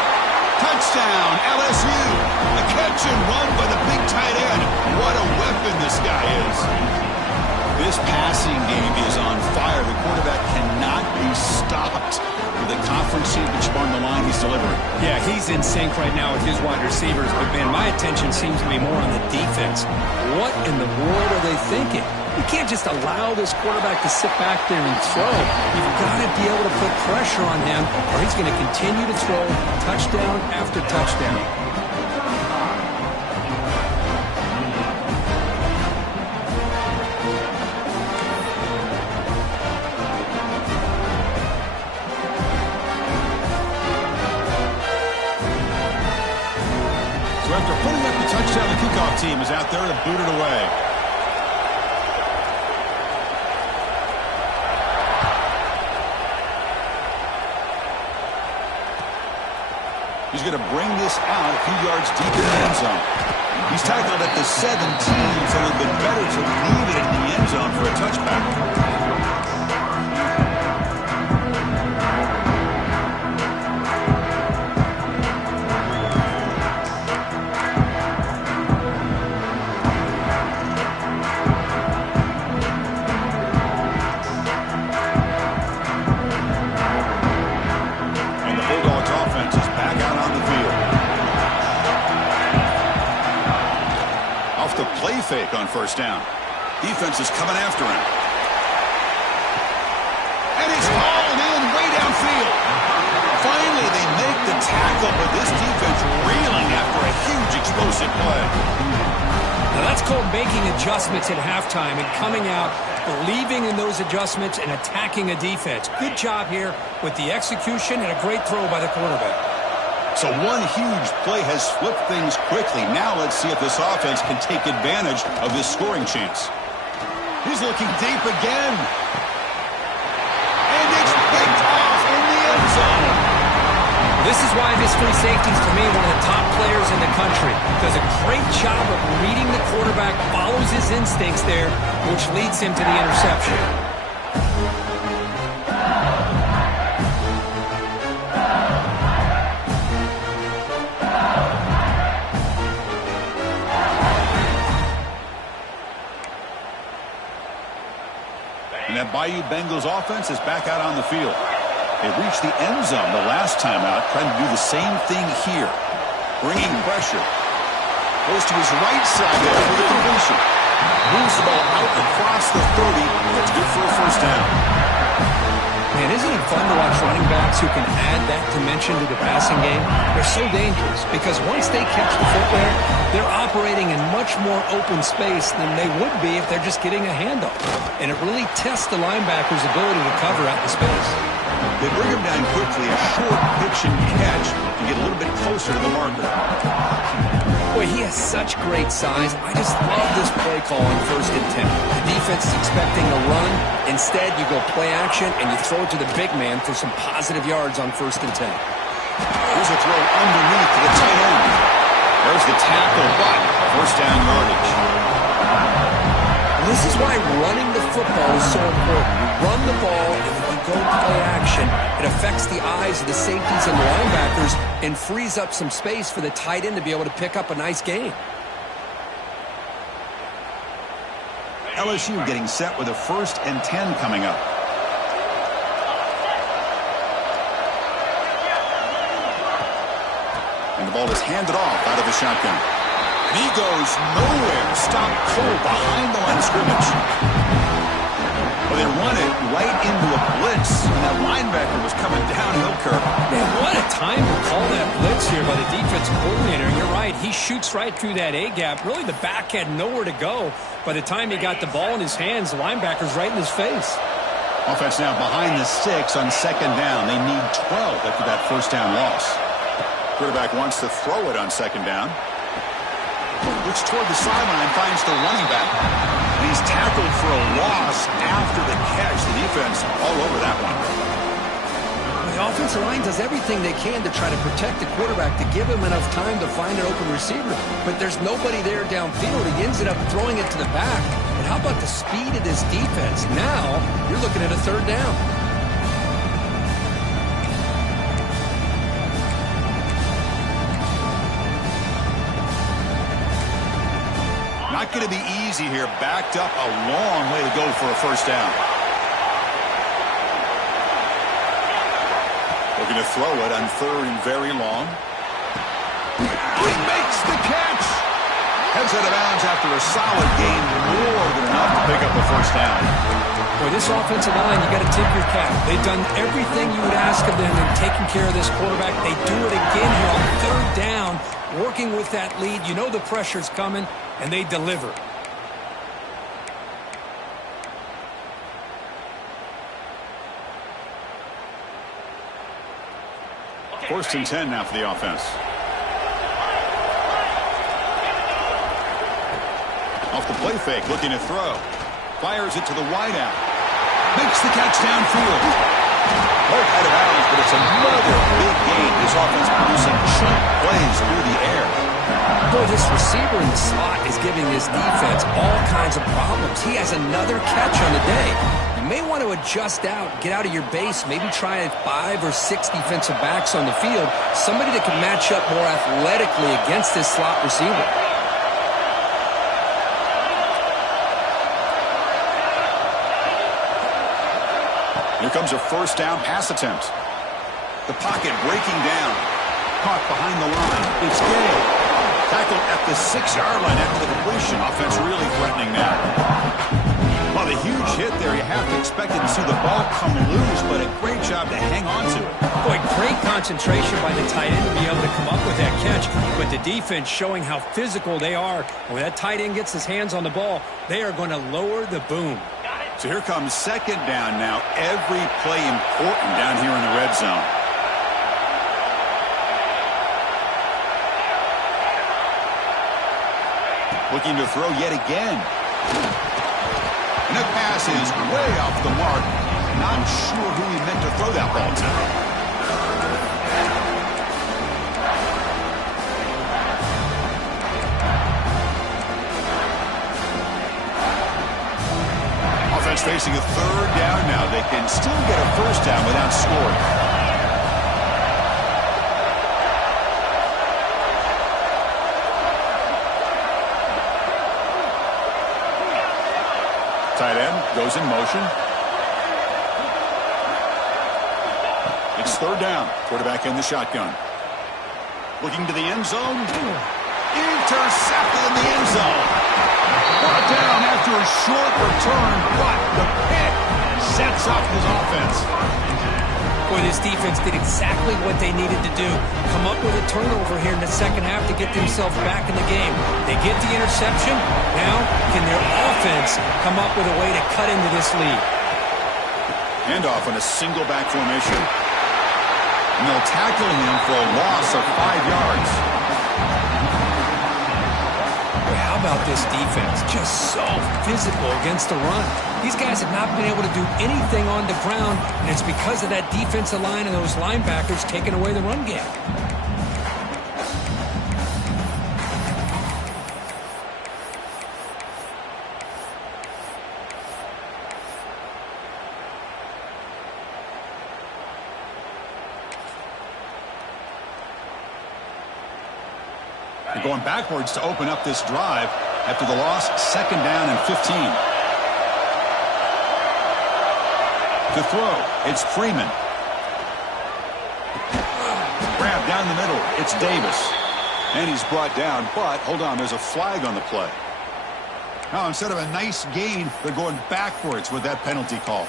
Touchdown, LSU. A catch and run by the big tight end. What a weapon this guy is. This passing game is on fire. The quarterback cannot be stopped. With the conference championship on the line, he's delivering. Yeah, he's in sync right now with his wide receivers, but, man, my attention seems to be more on the defense. What in the world are they thinking? You can't just allow this quarterback to sit back there and throw. You've got to be able to put pressure on him, or he's going to continue to throw touchdown after touchdown. After putting up the touchdown, the kickoff team is out there to boot it away. He's going to bring this out a few yards deep in the end zone. He's tackled at the 17, so it would have been better to leave it in the end zone for a touchback. Play fake on 1st down. Defense is coming after him. And it's hauled in way downfield. Finally, they make the tackle, but this defense reeling after a huge explosive play. Now that's called making adjustments at halftime and coming out, believing in those adjustments and attacking a defense. Good job here with the execution and a great throw by the quarterback. So one huge play has flipped things quickly. Now let's see if this offense can take advantage of this scoring chance. He's looking deep again. And it's picked off in the end zone. This is why this free safety is, to me, one of the top players in the country. Does a great job of reading the quarterback, follows his instincts there, which leads him to the interception. And that Bayou Bengals offense is back out on the field. They reached the end zone the last time out, trying to do the same thing here. Bringing pressure. Goes to his right side there for the completion. Moves the ball out across the 30. That's good for a first down. Man, isn't it fun to watch running backs who can add that dimension to the passing game? They're so dangerous because once they catch the football, they're operating in much more open space than they would be if they're just getting a handoff. And it really tests the linebacker's ability to cover out the space. They bring him down quickly, a short pitch and catch, and get a little bit closer to the marker. Boy, he has such great size. I just love this play call on 1st and 10. The defense is expecting a run. Instead, you go play action, and you throw it to the big man for some positive yards on 1st and 10. Here's a throw underneath to the tight end. There's the tackle, but first down yardage. And this is why running the football is so important. You run the ball, and if you go play action, it affects the eyes of the safeties and the linebackers and frees up some space for the tight end to be able to pick up a nice gain. LSU getting set with a 1st and 10 coming up. And the ball is handed off out of the shotgun. And he goes nowhere. Stopped cold behind the line of scrimmage. Well, they run it right into a blitz. And that linebacker was coming downhill, Kirk. Man, what a time to call that blitz here by the defensive coordinator. And you're right, he shoots right through that A-gap. Really, the back had nowhere to go. By the time he got the ball in his hands, the linebacker's right in his face. Offense now behind the 6 on 2nd down. They need 12 after that first down loss. Quarterback wants to throw it on 2nd down. Looks toward the sideline, finds the running back. And he's tackled for a loss after the catch. The defense all over that one. The offensive line does everything they can to try to protect the quarterback, to give him enough time to find an open receiver. But there's nobody there downfield. He ends up throwing it to the back. But how about the speed of this defense? Now, you're looking at a 3rd down. Not going to be easy here. Backed up a long way to go for a first down. Looking to throw it on 3rd and very long. He makes the catch. Heads out of bounds after a solid gain, more than enough to pick up a first down. Boy, this offensive line, you got to tip your cap. They've done everything you would ask of them in taking care of this quarterback. They do it again here on 3rd down, working with that lead. You know the pressure's coming, and they deliver. First and 10 now for the offense. Off the play fake, looking to throw. Fires it to the wideout. Makes the catch downfield. Both out of bounds, but it's another big gain. This offense producing chunk plays through the air. Boy, this receiver in the slot is giving his defense all kinds of problems. He has another catch on the day. You may want to adjust out, get out of your base, maybe try 5 or 6 defensive backs on the field, somebody that can match up more athletically against this slot receiver. Here comes a first down pass attempt. The pocket breaking down. Caught behind the line. It's Gay. Tackled at the 6-yard line after the completion. Offense really threatening now. Well, the huge hit there. You have to expect it to see the ball come loose, but a great job to hang on to it. Boy, great concentration by the tight end to be able to come up with that catch, but the defense showing how physical they are. When that tight end gets his hands on the ball, they are going to lower the boom. So here comes 2nd down now. Every play important down here in the red zone. Looking to throw yet again. And that pass is way off the mark. Not sure who he meant to throw that ball to. Facing a 3rd down now. They can still get a first down without scoring. Tight end goes in motion. It's third down. Quarterback in the shotgun. Looking to the end zone. Intercepted in the end zone. Brought down after a short return, but the pick sets up his offense. Boy, this defense did exactly what they needed to do. Come up with a turnover here in the second half to get themselves back in the game. They get the interception. Now, can their offense come up with a way to cut into this lead? Handoff in a single back formation. And they'll tackle him for a loss of 5 yards. Boy, how about this defense? Just so physical against the run. These guys have not been able to do anything on the ground, and it's because of that defensive line and those linebackers taking away the run game. They're going backwards to open up this drive after the loss. Second down and 15. To throw, it's Freeman. Grab down the middle, it's Davis. And he's brought down, but hold on, there's a flag on the play. Now, instead of a nice gain, they're going backwards with that penalty call.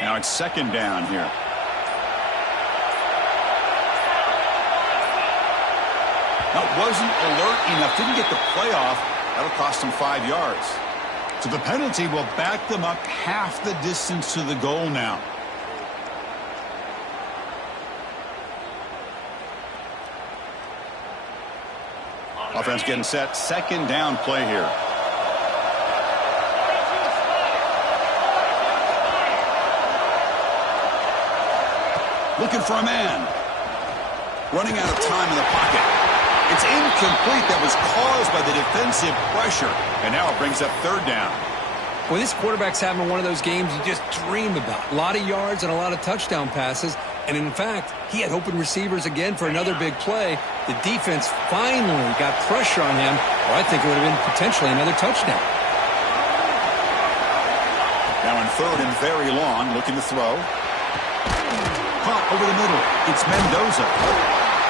Now it's second down here. Now, wasn't alert enough, didn't get the play off. That'll cost him 5 yards. So the penalty will back them up half the distance to the goal now. Offense getting set. Second down play here. Looking for a man. Running out of time in the pocket. It's incomplete. That was caused by the defensive pressure. And now it brings up third down. Well, this quarterback's having one of those games you just dream about. A lot of yards and a lot of touchdown passes. And in fact, he had open receivers again for another big play. The defense finally got pressure on him. Or I think it would have been potentially another touchdown. Now in third and very long, looking to throw. Caught over the middle. It's Mendoza.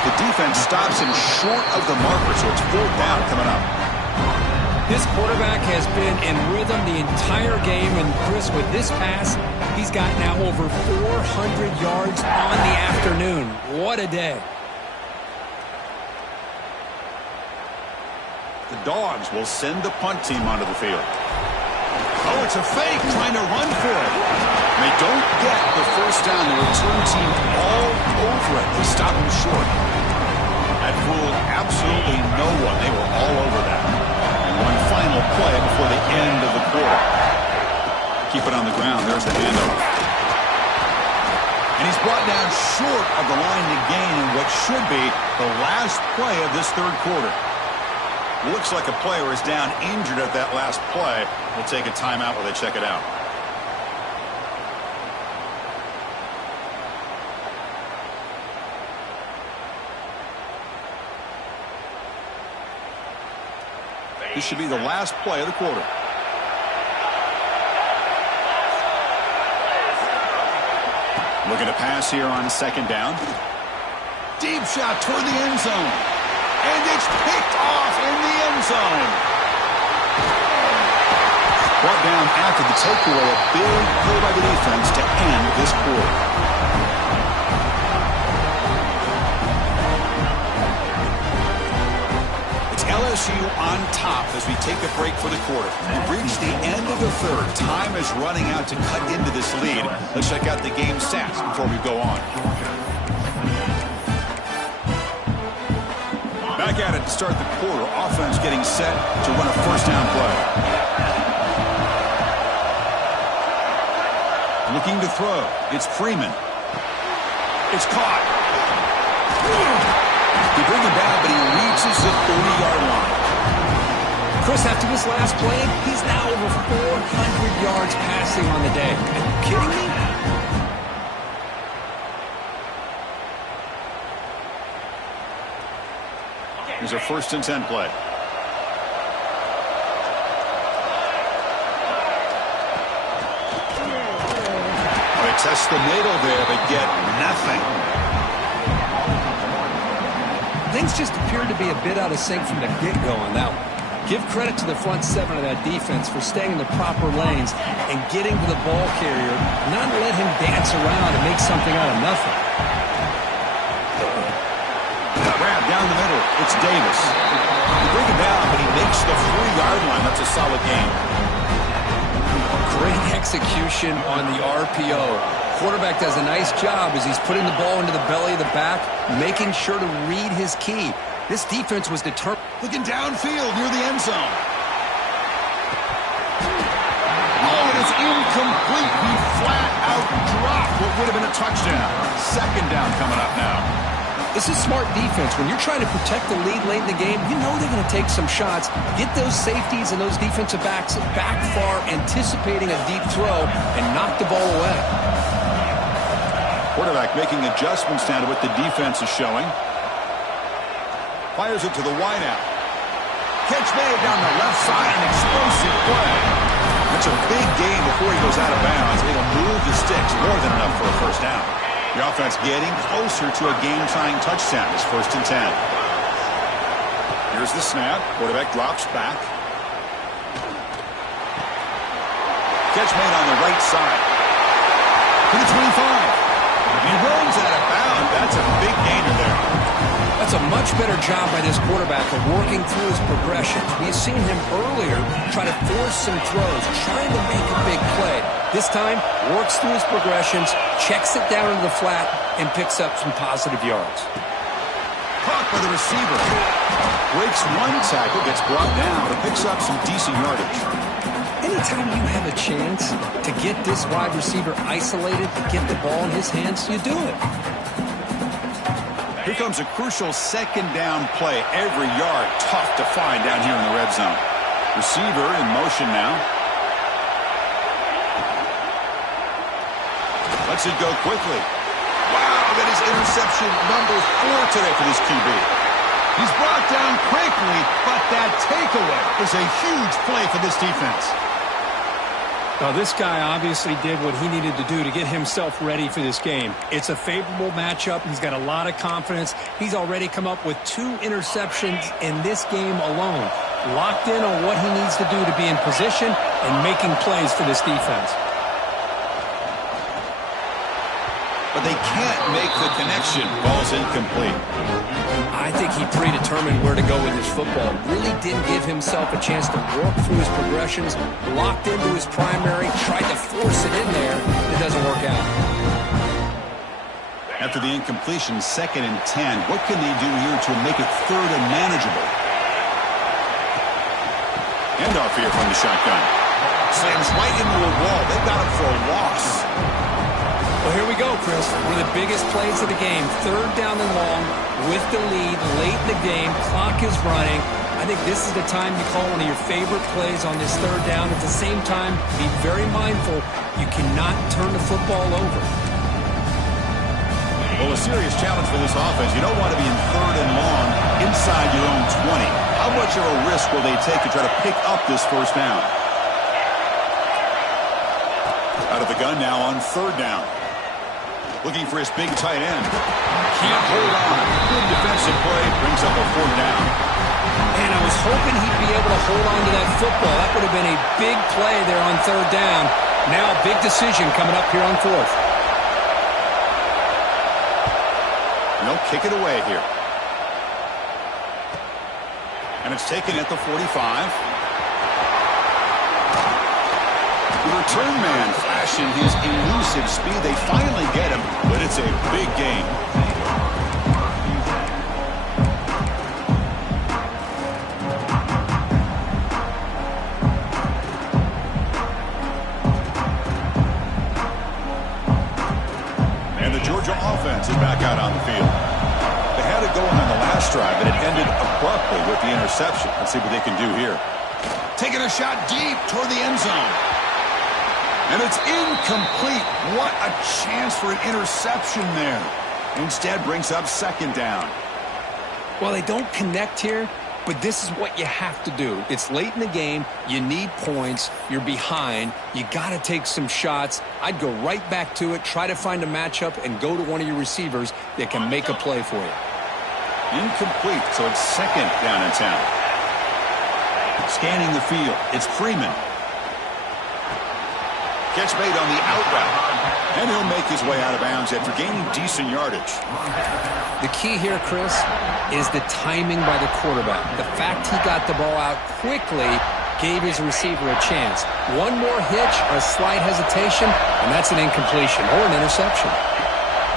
The defense stops him short of the marker, so it's fourth down coming up. This quarterback has been in rhythm the entire game, and Chris, with this pass, he's got now over 400 yards on the afternoon. What a day. The Dogs will send the punt team onto the field. Oh, it's a fake, trying to run for it. And they don't get the first down. The return team all over it. They stop him short. That fooled absolutely no one. They were all over that. And one final play before the end of the quarter. Keep it on the ground. There's the handoff. And he's brought down short of the line to gain in what should be the last play of this third quarter. Looks like a player is down injured at that last play. We'll take a timeout while they check it out. This should be the last play of the quarter. Looking to pass here on second down. Deep shot toward the end zone. And it's picked off in the end zone. Brought down after the takeaway. A big play by the defense to end this quarter. It's LSU on top as we take a break for the quarter. We've reached the end of the third. Time is running out to cut into this lead. Let's check out the game stats before we go on. Back at it to start the quarter. Offense getting set to run a first down play. Looking to throw. It's Freeman. It's caught. They bring him down, but he reaches the 30-yard line. Chris, after this last play, he's now over 400 yards passing on the day. Are you kidding me? Here's a 1st and 10 play. They test the middle there, but get nothing. Things just appeared to be a bit out of sync from the get-go on that one. Give credit to the front 7 of that defense for staying in the proper lanes and getting to the ball carrier, not let him dance around and make something out of nothing. Grab down the middle. It's Davis. They bring him down, but he makes the 3-yard line. That's a solid game. Great execution on the RPO. Quarterback does a nice job as he's putting the ball into the belly of the back, making sure to read his key. This defense was determined. Looking downfield near the end zone. Oh, it is incomplete. He flat out dropped what would have been a touchdown. 2nd down coming up now. This is smart defense. When you're trying to protect the lead late in the game, you know they're going to take some shots, get those safeties and those defensive backs back far, anticipating a deep throw, and knock the ball away. Quarterback making adjustments down to what the defense is showing. Fires it to the wideout. Catch made down the left side, an explosive play. That's a big gain before he goes out of bounds. It'll move the sticks, more than enough for a 1st down. The offense getting closer to a game-tying touchdown. It's 1st and 10. Here's the snap. Quarterback drops back. Catch made on the right side. To the 25. He rolls out of bounds. That's a big gainer there. That's a much better job by this quarterback of working through his progressions. We've seen him earlier try to force some throws, trying to make a big play. This time, works through his progressions, checks it down into the flat, and picks up some positive yards. Caught by the receiver. Breaks one tackle, gets brought down, but picks up some decent yardage. Anytime you have a chance to get this wide receiver isolated, to get the ball in his hands, you do it. Here comes a crucial 2nd down play. Every yard tough to find down here in the red zone. Receiver in motion now. Lets it go quickly. Wow, that is interception number 4 today for this QB. He's brought down quickly, but that takeaway is a huge play for this defense. Now, this guy obviously did what he needed to do to get himself ready for this game. It's a favorable matchup. He's got a lot of confidence. He's already come up with 2 interceptions in this game alone. Locked in on what he needs to do to be in position and making plays for this defense. But they can't make the connection. Ball's incomplete. I think he predetermined where to go with his football. Really didn't give himself a chance to work through his progressions. Locked into his primary, tried to force it in there. It doesn't work out. After the incompletion, 2nd and 10. What can they do here to make it 3rd and manageable? Handoff here from the shotgun. Slams right into a wall. They got him for a loss. Well, here we go, Chris. One of the biggest plays of the game. 3rd down and long with the lead late in the game. Clock is running. I think this is the time you call one of your favorite plays on this 3rd down. At the same time, be very mindful. You cannot turn the football over. Well, a serious challenge for this offense. You don't want to be in 3rd and long inside your own 20. How much of a risk will they take to try to pick up this 1st down? Out of the gun now on 3rd down. Looking for his big tight end. Can't hold on. Good defensive play. Brings up a 4th down. And I was hoping he'd be able to hold on to that football. That would have been a big play there on 3rd down. Now a big decision coming up here on 4th. No, kick it away here. And it's taken at the 45. The return man flashing his elusive speed. They finally get him, but it's a big game. And the Georgia offense is back out on the field. They had it going on the last drive, but it ended abruptly with the interception. Let's see what they can do here. Taking a shot deep toward the end zone. And it's incomplete. What a chance for an interception there. Instead brings up 2nd down. Well, they don't connect here, but this is what you have to do. It's late in the game. You need points. You're behind. You got to take some shots. I'd go right back to it, try to find a matchup, and go to one of your receivers that can make a play for you. Incomplete, so it's second down and 10. Scanning the field, it's Freeman. Catch made on the out route, and he'll make his way out of bounds after gaining decent yardage. The key here, Chris, is the timing by the quarterback. The fact he got the ball out quickly gave his receiver a chance. One more hitch or a slight hesitation, and that's an incompletion or an interception.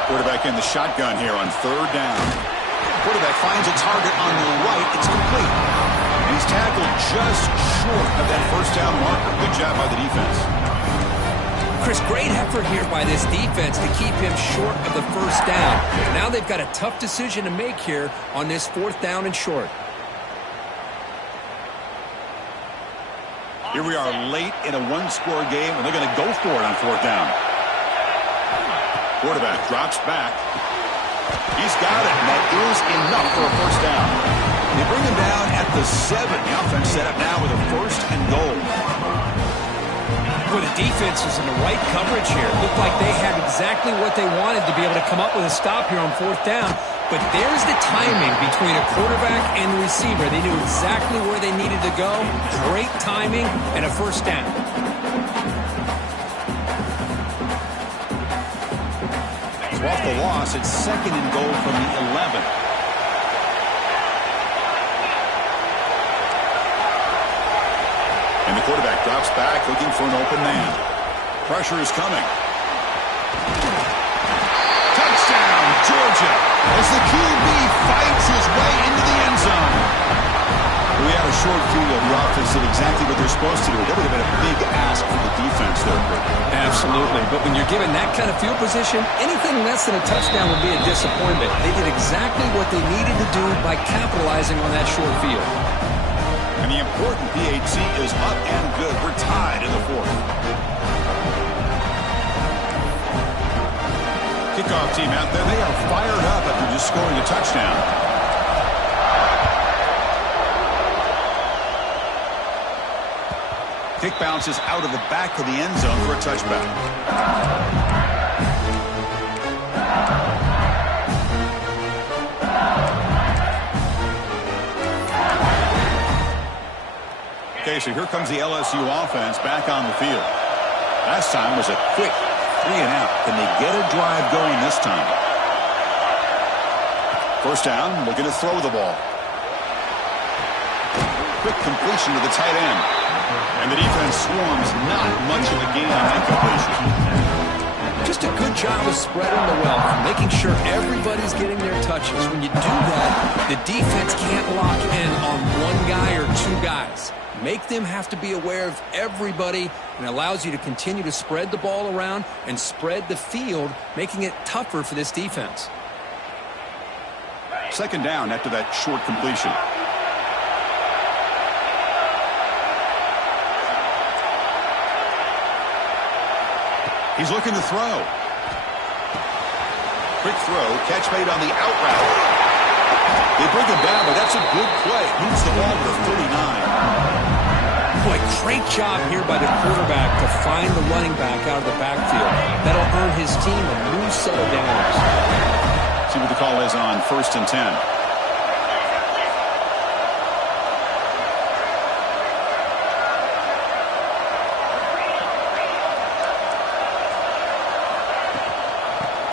Quarterback in the shotgun here on third down. Quarterback finds a target on the right. It's complete. And he's tackled just short of that first down marker. Good job by the defense. Chris, great effort here by this defense to keep him short of the first down. Now they've got a tough decision to make here on this fourth down and short. Here we are late in a one-score game, and they're going to go for it on fourth down. Quarterback drops back. He's got it, and that is enough for a first down. They bring him down at the 7. The offense set up now with a first and goal. Well, the defense is in the right coverage here. Looked like they had exactly what they wanted to be able to come up with a stop here on fourth down. But there's the timing between a quarterback and the receiver. They knew exactly where they needed to go. Great timing and a first down. So off the loss, it's second and goal from the 11. And the quarterback drops back, looking for an open man. Pressure is coming. Touchdown, Georgia, as the QB fights his way into the end zone. We had a short field. The offense did exactly what they're supposed to do. That would have been a big ask for the defense there, Kurt. Absolutely. But when you're given that kind of field position, anything less than a touchdown would be a disappointment. They did exactly what they needed to do by capitalizing on that short field. And the important PAT is up and good. We're tied in the fourth. Kickoff team out there. They are fired up after just scoring a touchdown. Kick bounces out of the back of the end zone for a touchback. Okay, so here comes the LSU offense back on the field. Last time was a quick 3 and out. Can they get a drive going this time? First down, looking to throw the ball. Quick completion to the tight end. And the defense swarms not much of a gain on that completion. Just a good job of spreading the wealth, making sure everybody's getting their touches. When you do that, the defense can't lock in on one guy or two guys. Make them have to be aware of everybody, and allows you to continue to spread the ball around and spread the field, making it tougher for this defense. Second down after that short completion. He's looking to throw. Quick throw, catch made on the out route. They bring him down, but that's a good play. Moves the ball to the 39. Boy, great job here by the quarterback to find the running back out of the backfield. That'll earn his team a new set of downs. See what the call is on first and 10.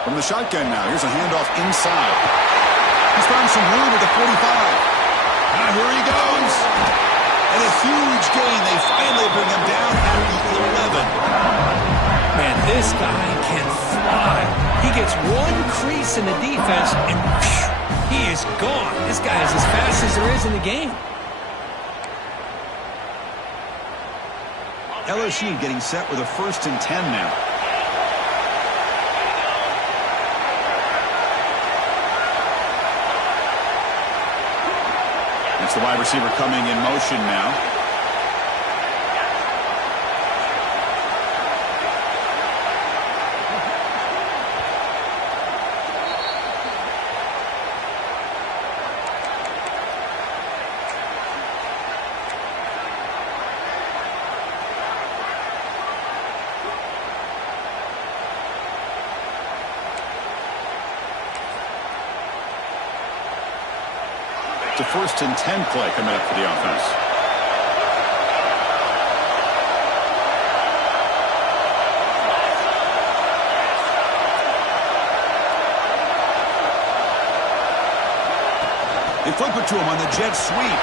From the shotgun now, here's a handoff inside. He's found some room at the 45. Now here he goes. And a huge gain. They finally bring him down at the 11. Man, this guy can fly. He gets one crease in the defense, and he is gone. This guy is as fast as there is in the game. LSU getting set with a first and 10 now. It's the wide receiver coming in motion now. It's a 1st and 10 play coming up for the offense. They flip it to him on the jet sweep.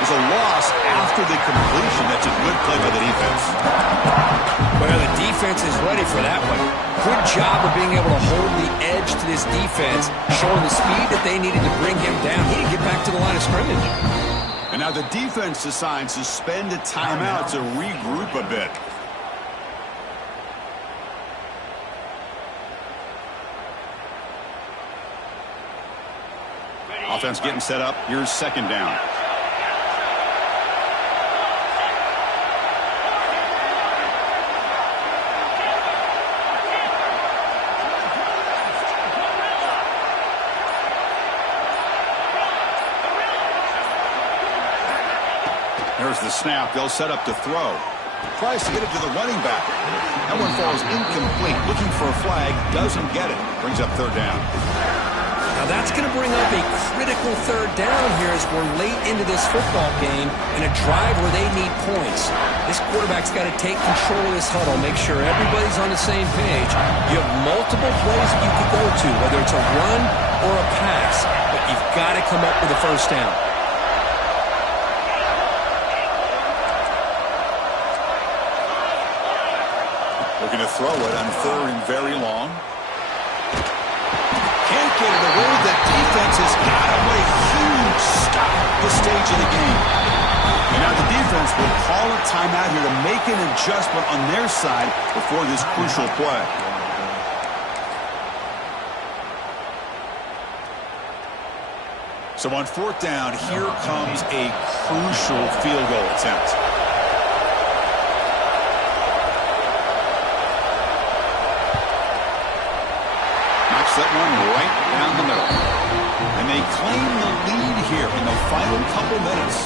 There's a loss after the completion. That's a good play by the defense. Well, the defense is ready for that one. Good job of being able to hold the edge to this defense, showing the speed that they needed to bring him down. He didn't get back to the line of scrimmage. And now the defense decides to spend a timeout to regroup a bit. Offense getting set up. Here's 2nd down. There's the snap. They'll set up to throw. Tries to get it to the running back. That one falls incomplete. Looking for a flag. Doesn't get it. Brings up 3rd down. Now that's going to bring up a critical 3rd down here as we're late into this football game in a drive where they need points. This quarterback's got to take control of this huddle, make sure everybody's on the same page. You have multiple plays that you could go to, whether it's a run or a pass, but you've got to come up with a 1st down. Looking to throw it on 3rd and very long. Can't get it away. The defense has got him. What a huge stop this stage of the game. And now the defense will call a timeout here to make an adjustment on their side before this crucial play. So on 4th down, here comes a crucial field goal attempt. That one right down the middle. And they claim the lead here in the final couple minutes.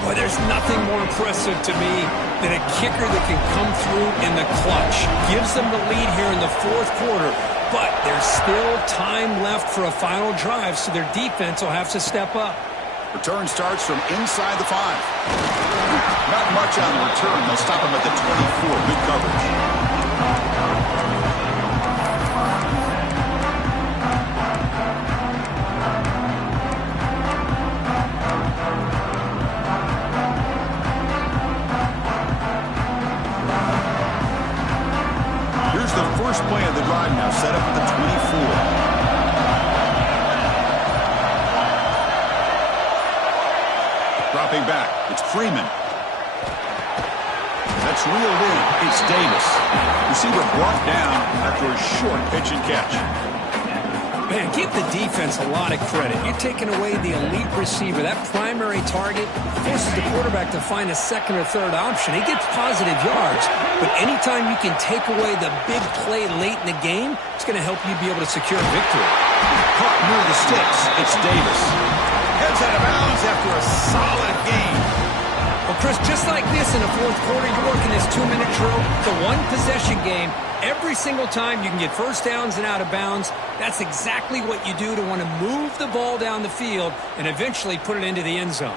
Boy, there's nothing more impressive to me than a kicker that can come through in the clutch. Gives them the lead here in the 4th quarter, but there's still time left for a final drive, so their defense will have to step up. Return starts from inside the 5. Not much on the return. They'll stop him at the 24. Good coverage. First play of the drive now, set up at the 24. Dropping back, it's Freeman. That's reeled in, it's Davis. Receiver brought down after a short pitch and catch. Man, give the defense a lot of credit. You're taking away the elite receiver. That primary target forces the quarterback to find a 2nd or 3rd option. He gets positive yards, but anytime you can take away the big play late in the game, it's going to help you be able to secure a victory. Caught near the sticks. It's Davis. Heads out of bounds after a solid game. Well, Chris, just like this in the 4th quarter, you're working this 2-minute drill. It's a 1-possession game. Every single time you can get 1st downs and out of bounds. That's exactly what you do to want to move the ball down the field and eventually put it into the end zone.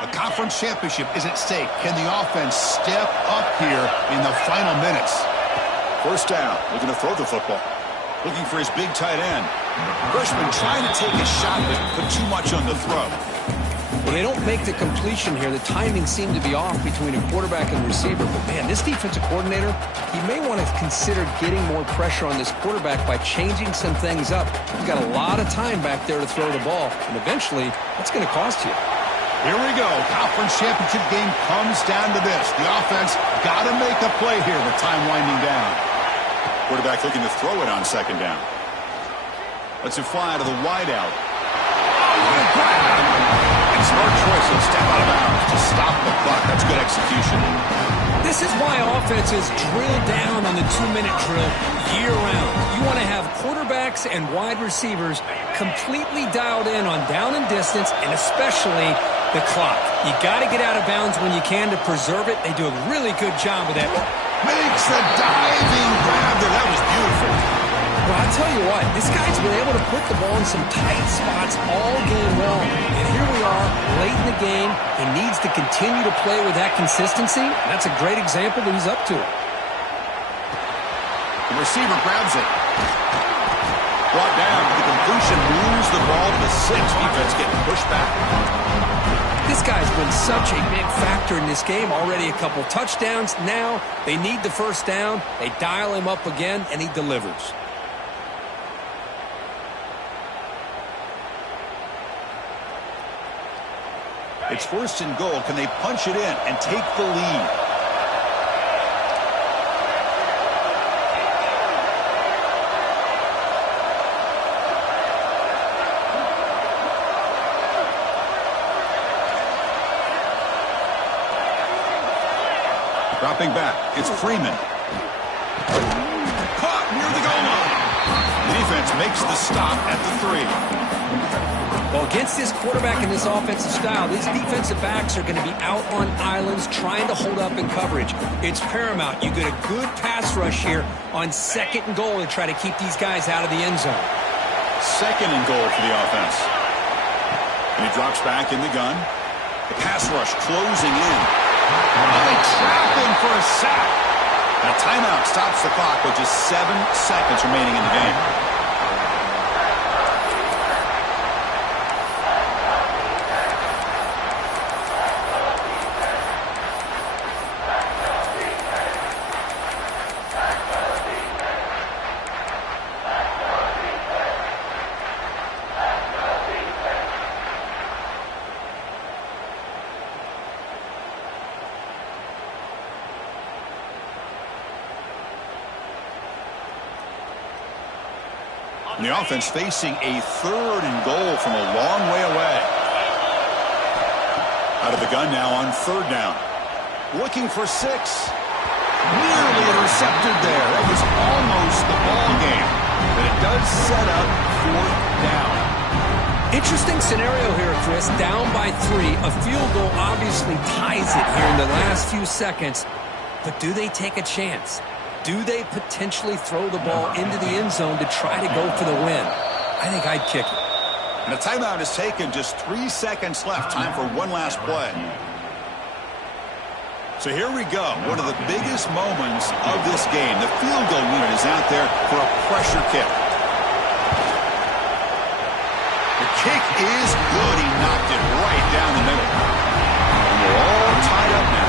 The conference championship is at stake. Can the offense step up here in the final minutes? 1st down, looking to throw the football. Looking for his big tight end. Freshman trying to take a shot, but put too much on the throw. Well, they don't make the completion here. The timing seemed to be off between a quarterback and receiver. But, man, this defensive coordinator, he may want to consider getting more pressure on this quarterback by changing some things up. You've got a lot of time back there to throw the ball, and eventually that's going to cost you. Here we go. Conference championship game comes down to this. The offense got to make a play here with time winding down. Quarterback looking to throw it on 2nd down. Lets it fly to the wideout. And smart choice to step out of bounds to stop the clock. That's good execution. This is why offenses drill down on the 2-minute drill year-round. You want to have quarterbacks and wide receivers completely dialed in on down and distance, and especially the clock. You got to get out of bounds when you can to preserve it. They do a really good job of that. Makes the diving grab there. That was beautiful. Well, I tell you what, this guy's been able to put the ball in some tight spots all game long. And here we are, late in the game. He needs to continue to play with that consistency. That's a great example that he's up to it. The receiver grabs it. Brought down. The completion moves the ball to the 6. Defense getting pushed back. This guy's been such a big factor in this game. Already a couple touchdowns. Now they need the first down. They dial him up again, and he delivers. It's 1st and goal. Can they punch it in and take the lead? Dropping back. It's Freeman. Caught near the goal line. The defense makes the stop at the 3. Well, against this quarterback and this offensive style, these defensive backs are going to be out on islands trying to hold up in coverage. It's paramount. You get a good pass rush here on 2nd and goal to try to keep these guys out of the end zone. 2nd and goal for the offense. And he drops back in the gun. The pass rush closing in. And they trap him for a sack. Now timeout stops the clock with just 7 seconds remaining in the game. And the offense facing a 3rd and goal from a long way away. Out of the gun now on 3rd down. Looking for 6. Nearly intercepted there. That was almost the ball game. But it does set up 4th down. Interesting scenario here, Chris. Down by 3. A field goal obviously ties it here in the last few seconds. But do they take a chance? Do they potentially throw the ball into the end zone to try to go for the win? I think I'd kick it. And a timeout is taken. Just 3 seconds left. Time for one last play. So here we go. One of the biggest moments of this game. The field goal unit is out there for a pressure kick. The kick is good. He knocked it right down the middle. And we're all tied up now.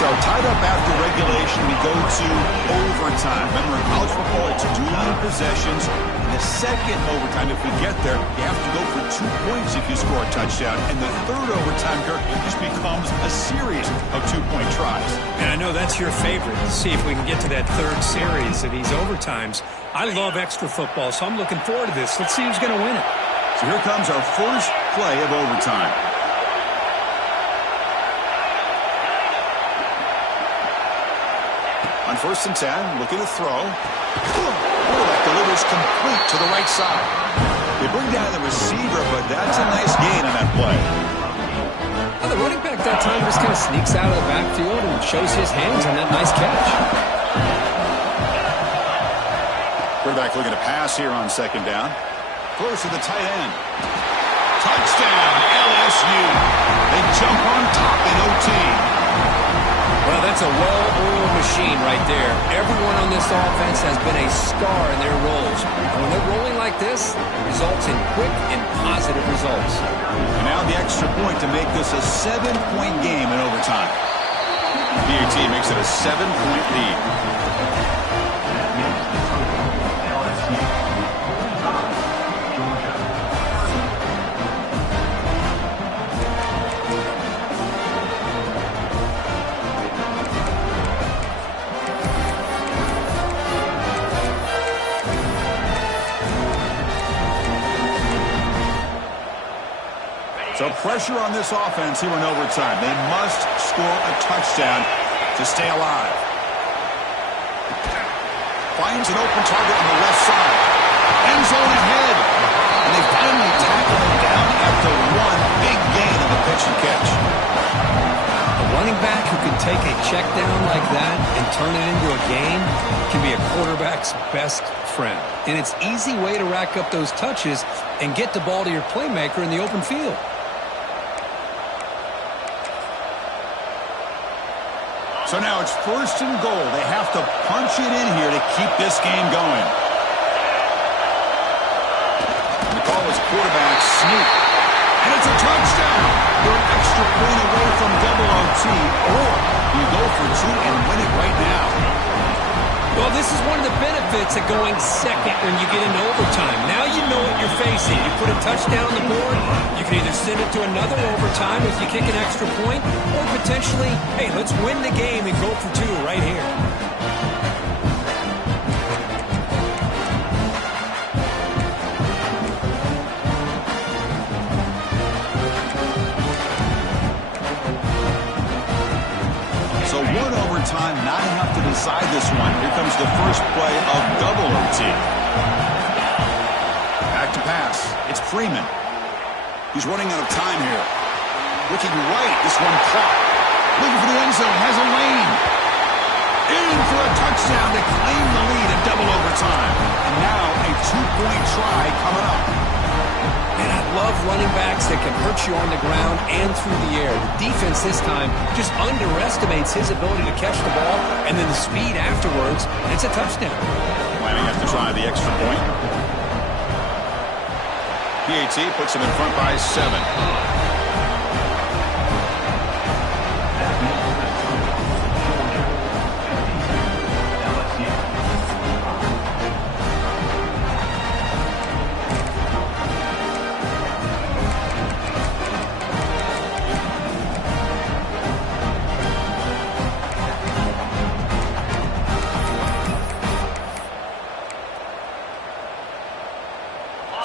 So tied up after regulation, we go to overtime. Remember, in college football, it's dueling possessions. In the 2nd overtime, if we get there, you have to go for 2 points if you score a touchdown. And the 3rd overtime, Kirk, it just becomes a series of 2-point tries. And I know that's your favorite, to see if we can get to that 3rd series of these overtimes. I love extra football, so I'm looking forward to this. Let's see who's going to win it. So here comes our first play of overtime. On 1st and 10, looking to throw. Quarterback delivers complete to the right side. They bring down the receiver, but that's a nice gain on that play. Well, the running back that time just kind of sneaks out of the backfield and shows his hands on that nice catch. Quarterback looking to pass here on 2nd down. Throws to the tight end. Touchdown, LSU. They jump on top in OT. Well, that's a well-oiled machine right there. Everyone on this offense has been a star in their roles. And when they're rolling like this, it results in quick and positive results. And now the extra point to make this a 7-point game in overtime. PAT makes it a 7-point lead. So pressure on this offense here in overtime. They must score a touchdown to stay alive. Finds an open target on the left side. End zone ahead. And they finally tackle him down after one big gain on the pitch and catch. A running back who can take a check down like that and turn it into a game can be a quarterback's best friend. And it's an easy way to rack up those touches and get the ball to your playmaker in the open field. So now it's 1st and goal. They have to punch it in here to keep this game going. The call is quarterback sneak. And it's a touchdown. You're an extra point away from double OT, or you go for 2 and win it right now. Well, this is one of the benefits of going second when you get into overtime. Now you know what you're facing. You put a touchdown on the board, you can either send it to another overtime if you kick an extra point, or potentially, hey, let's win the game and go for 2 right here. So 1 overtime, not enough to decide this one. Here comes the first play of double OT. Back to pass. It's Freeman. He's running out of time here. Looking right. This one caught. Looking for the end zone. Has a lane. In for a touchdown to claim the lead in double overtime. And now a 2-point try coming up. And I love running backs that can hurt you on the ground and through the air. The defense this time just underestimates his ability to catch the ball, and then the speed afterwards, and it's a touchdown. Miami has to try the extra point. PAT puts him in front by 7.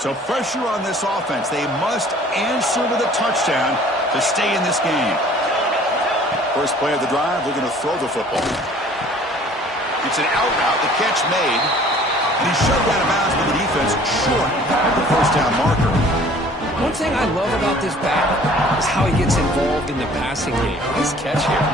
So pressure on this offense. They must answer with a touchdown to stay in this game. First play of the drive, they're going to throw the football. It's an out route, the catch made, and he's shoved out of bounds by the defense short of the first down marker. One thing I love about this back is how he gets involved in the passing game. Nice catch here.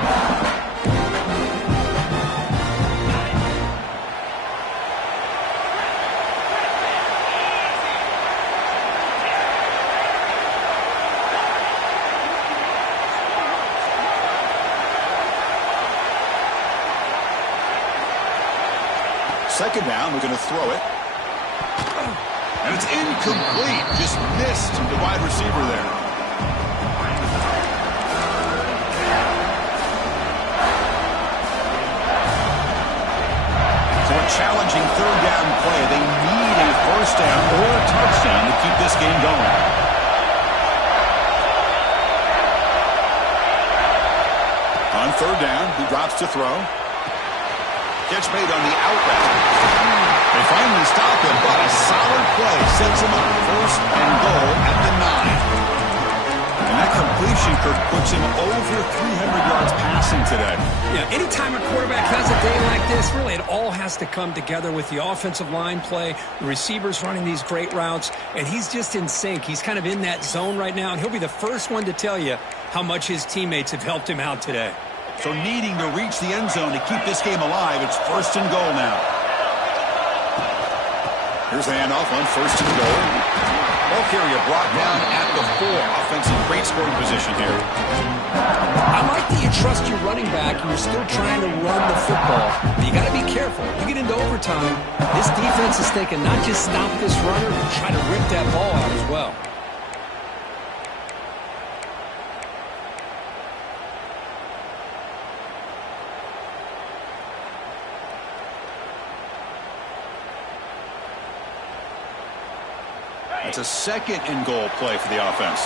Second down, we're going to throw it. And it's incomplete. Just missed the wide receiver there. So a challenging third down play. They need a first down or a touchdown to keep this game going. On third down, he drops to throw. Catch made on the out route. They finally stop him, but a solid play sets him up. First and goal at the 9. And that completion, Kirk, puts him over 300 yards passing today. Yeah, anytime a quarterback has a day like this, really it all has to come together with the offensive line play, the receivers running these great routes, and he's just in sync. He's kind of in that zone right now, and he'll be the first one to tell you how much his teammates have helped him out today. So needing to reach the end zone to keep this game alive, it's first and goal now. Here's the handoff on first and goal. Ball carrier brought down at the 4. Offensive great scoring position here. I like that you trust your running back and you're still trying to run the football. But you got to be careful. You get into overtime, this defense is thinking not just stop this runner, but try to rip that ball out as well. It's a second and goal play for the offense.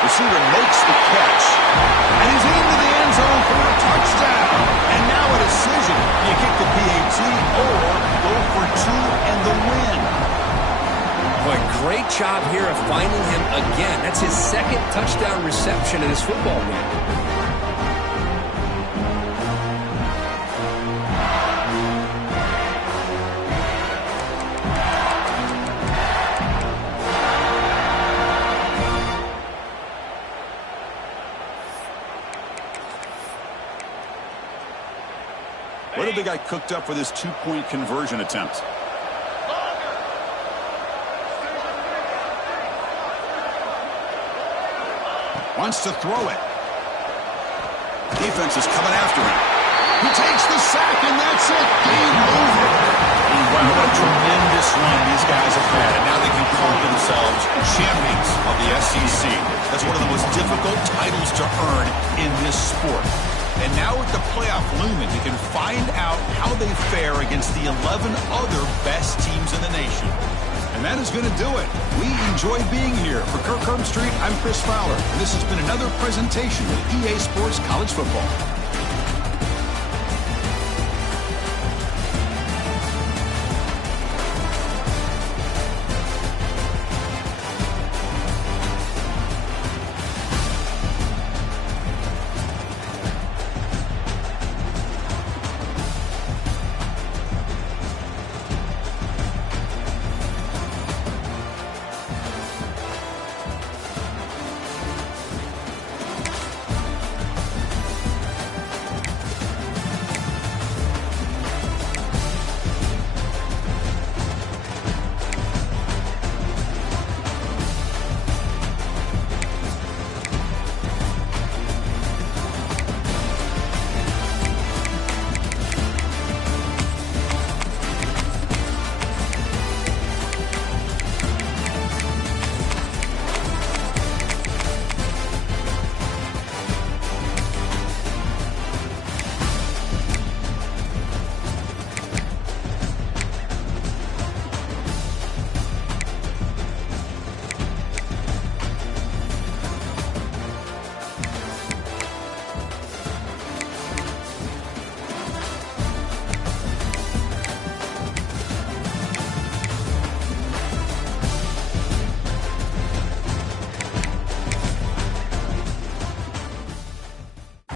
Receiver makes the catch, and he's into the end zone for a touchdown. And now a decision. You kick the PAT or go for 2 and the win. Boy, great job here of finding him again. That's his second touchdown reception in his football game. really got cooked up for this two-point conversion attempt. Wants to throw it. Defense is coming after him. He takes the sack, and that's it. Game over. Wow, what a tremendous run these guys have had, and now they can call themselves champions of the SEC. That's one of the most difficult titles to earn in this sport. And now with the playoff looming, we can find out how they fare against the 11 other best teams in the nation. And that is going to do it. We enjoy being here. For Kirk Herbstreit, I'm Chris Fowler, and this has been another presentation of EA Sports College Football.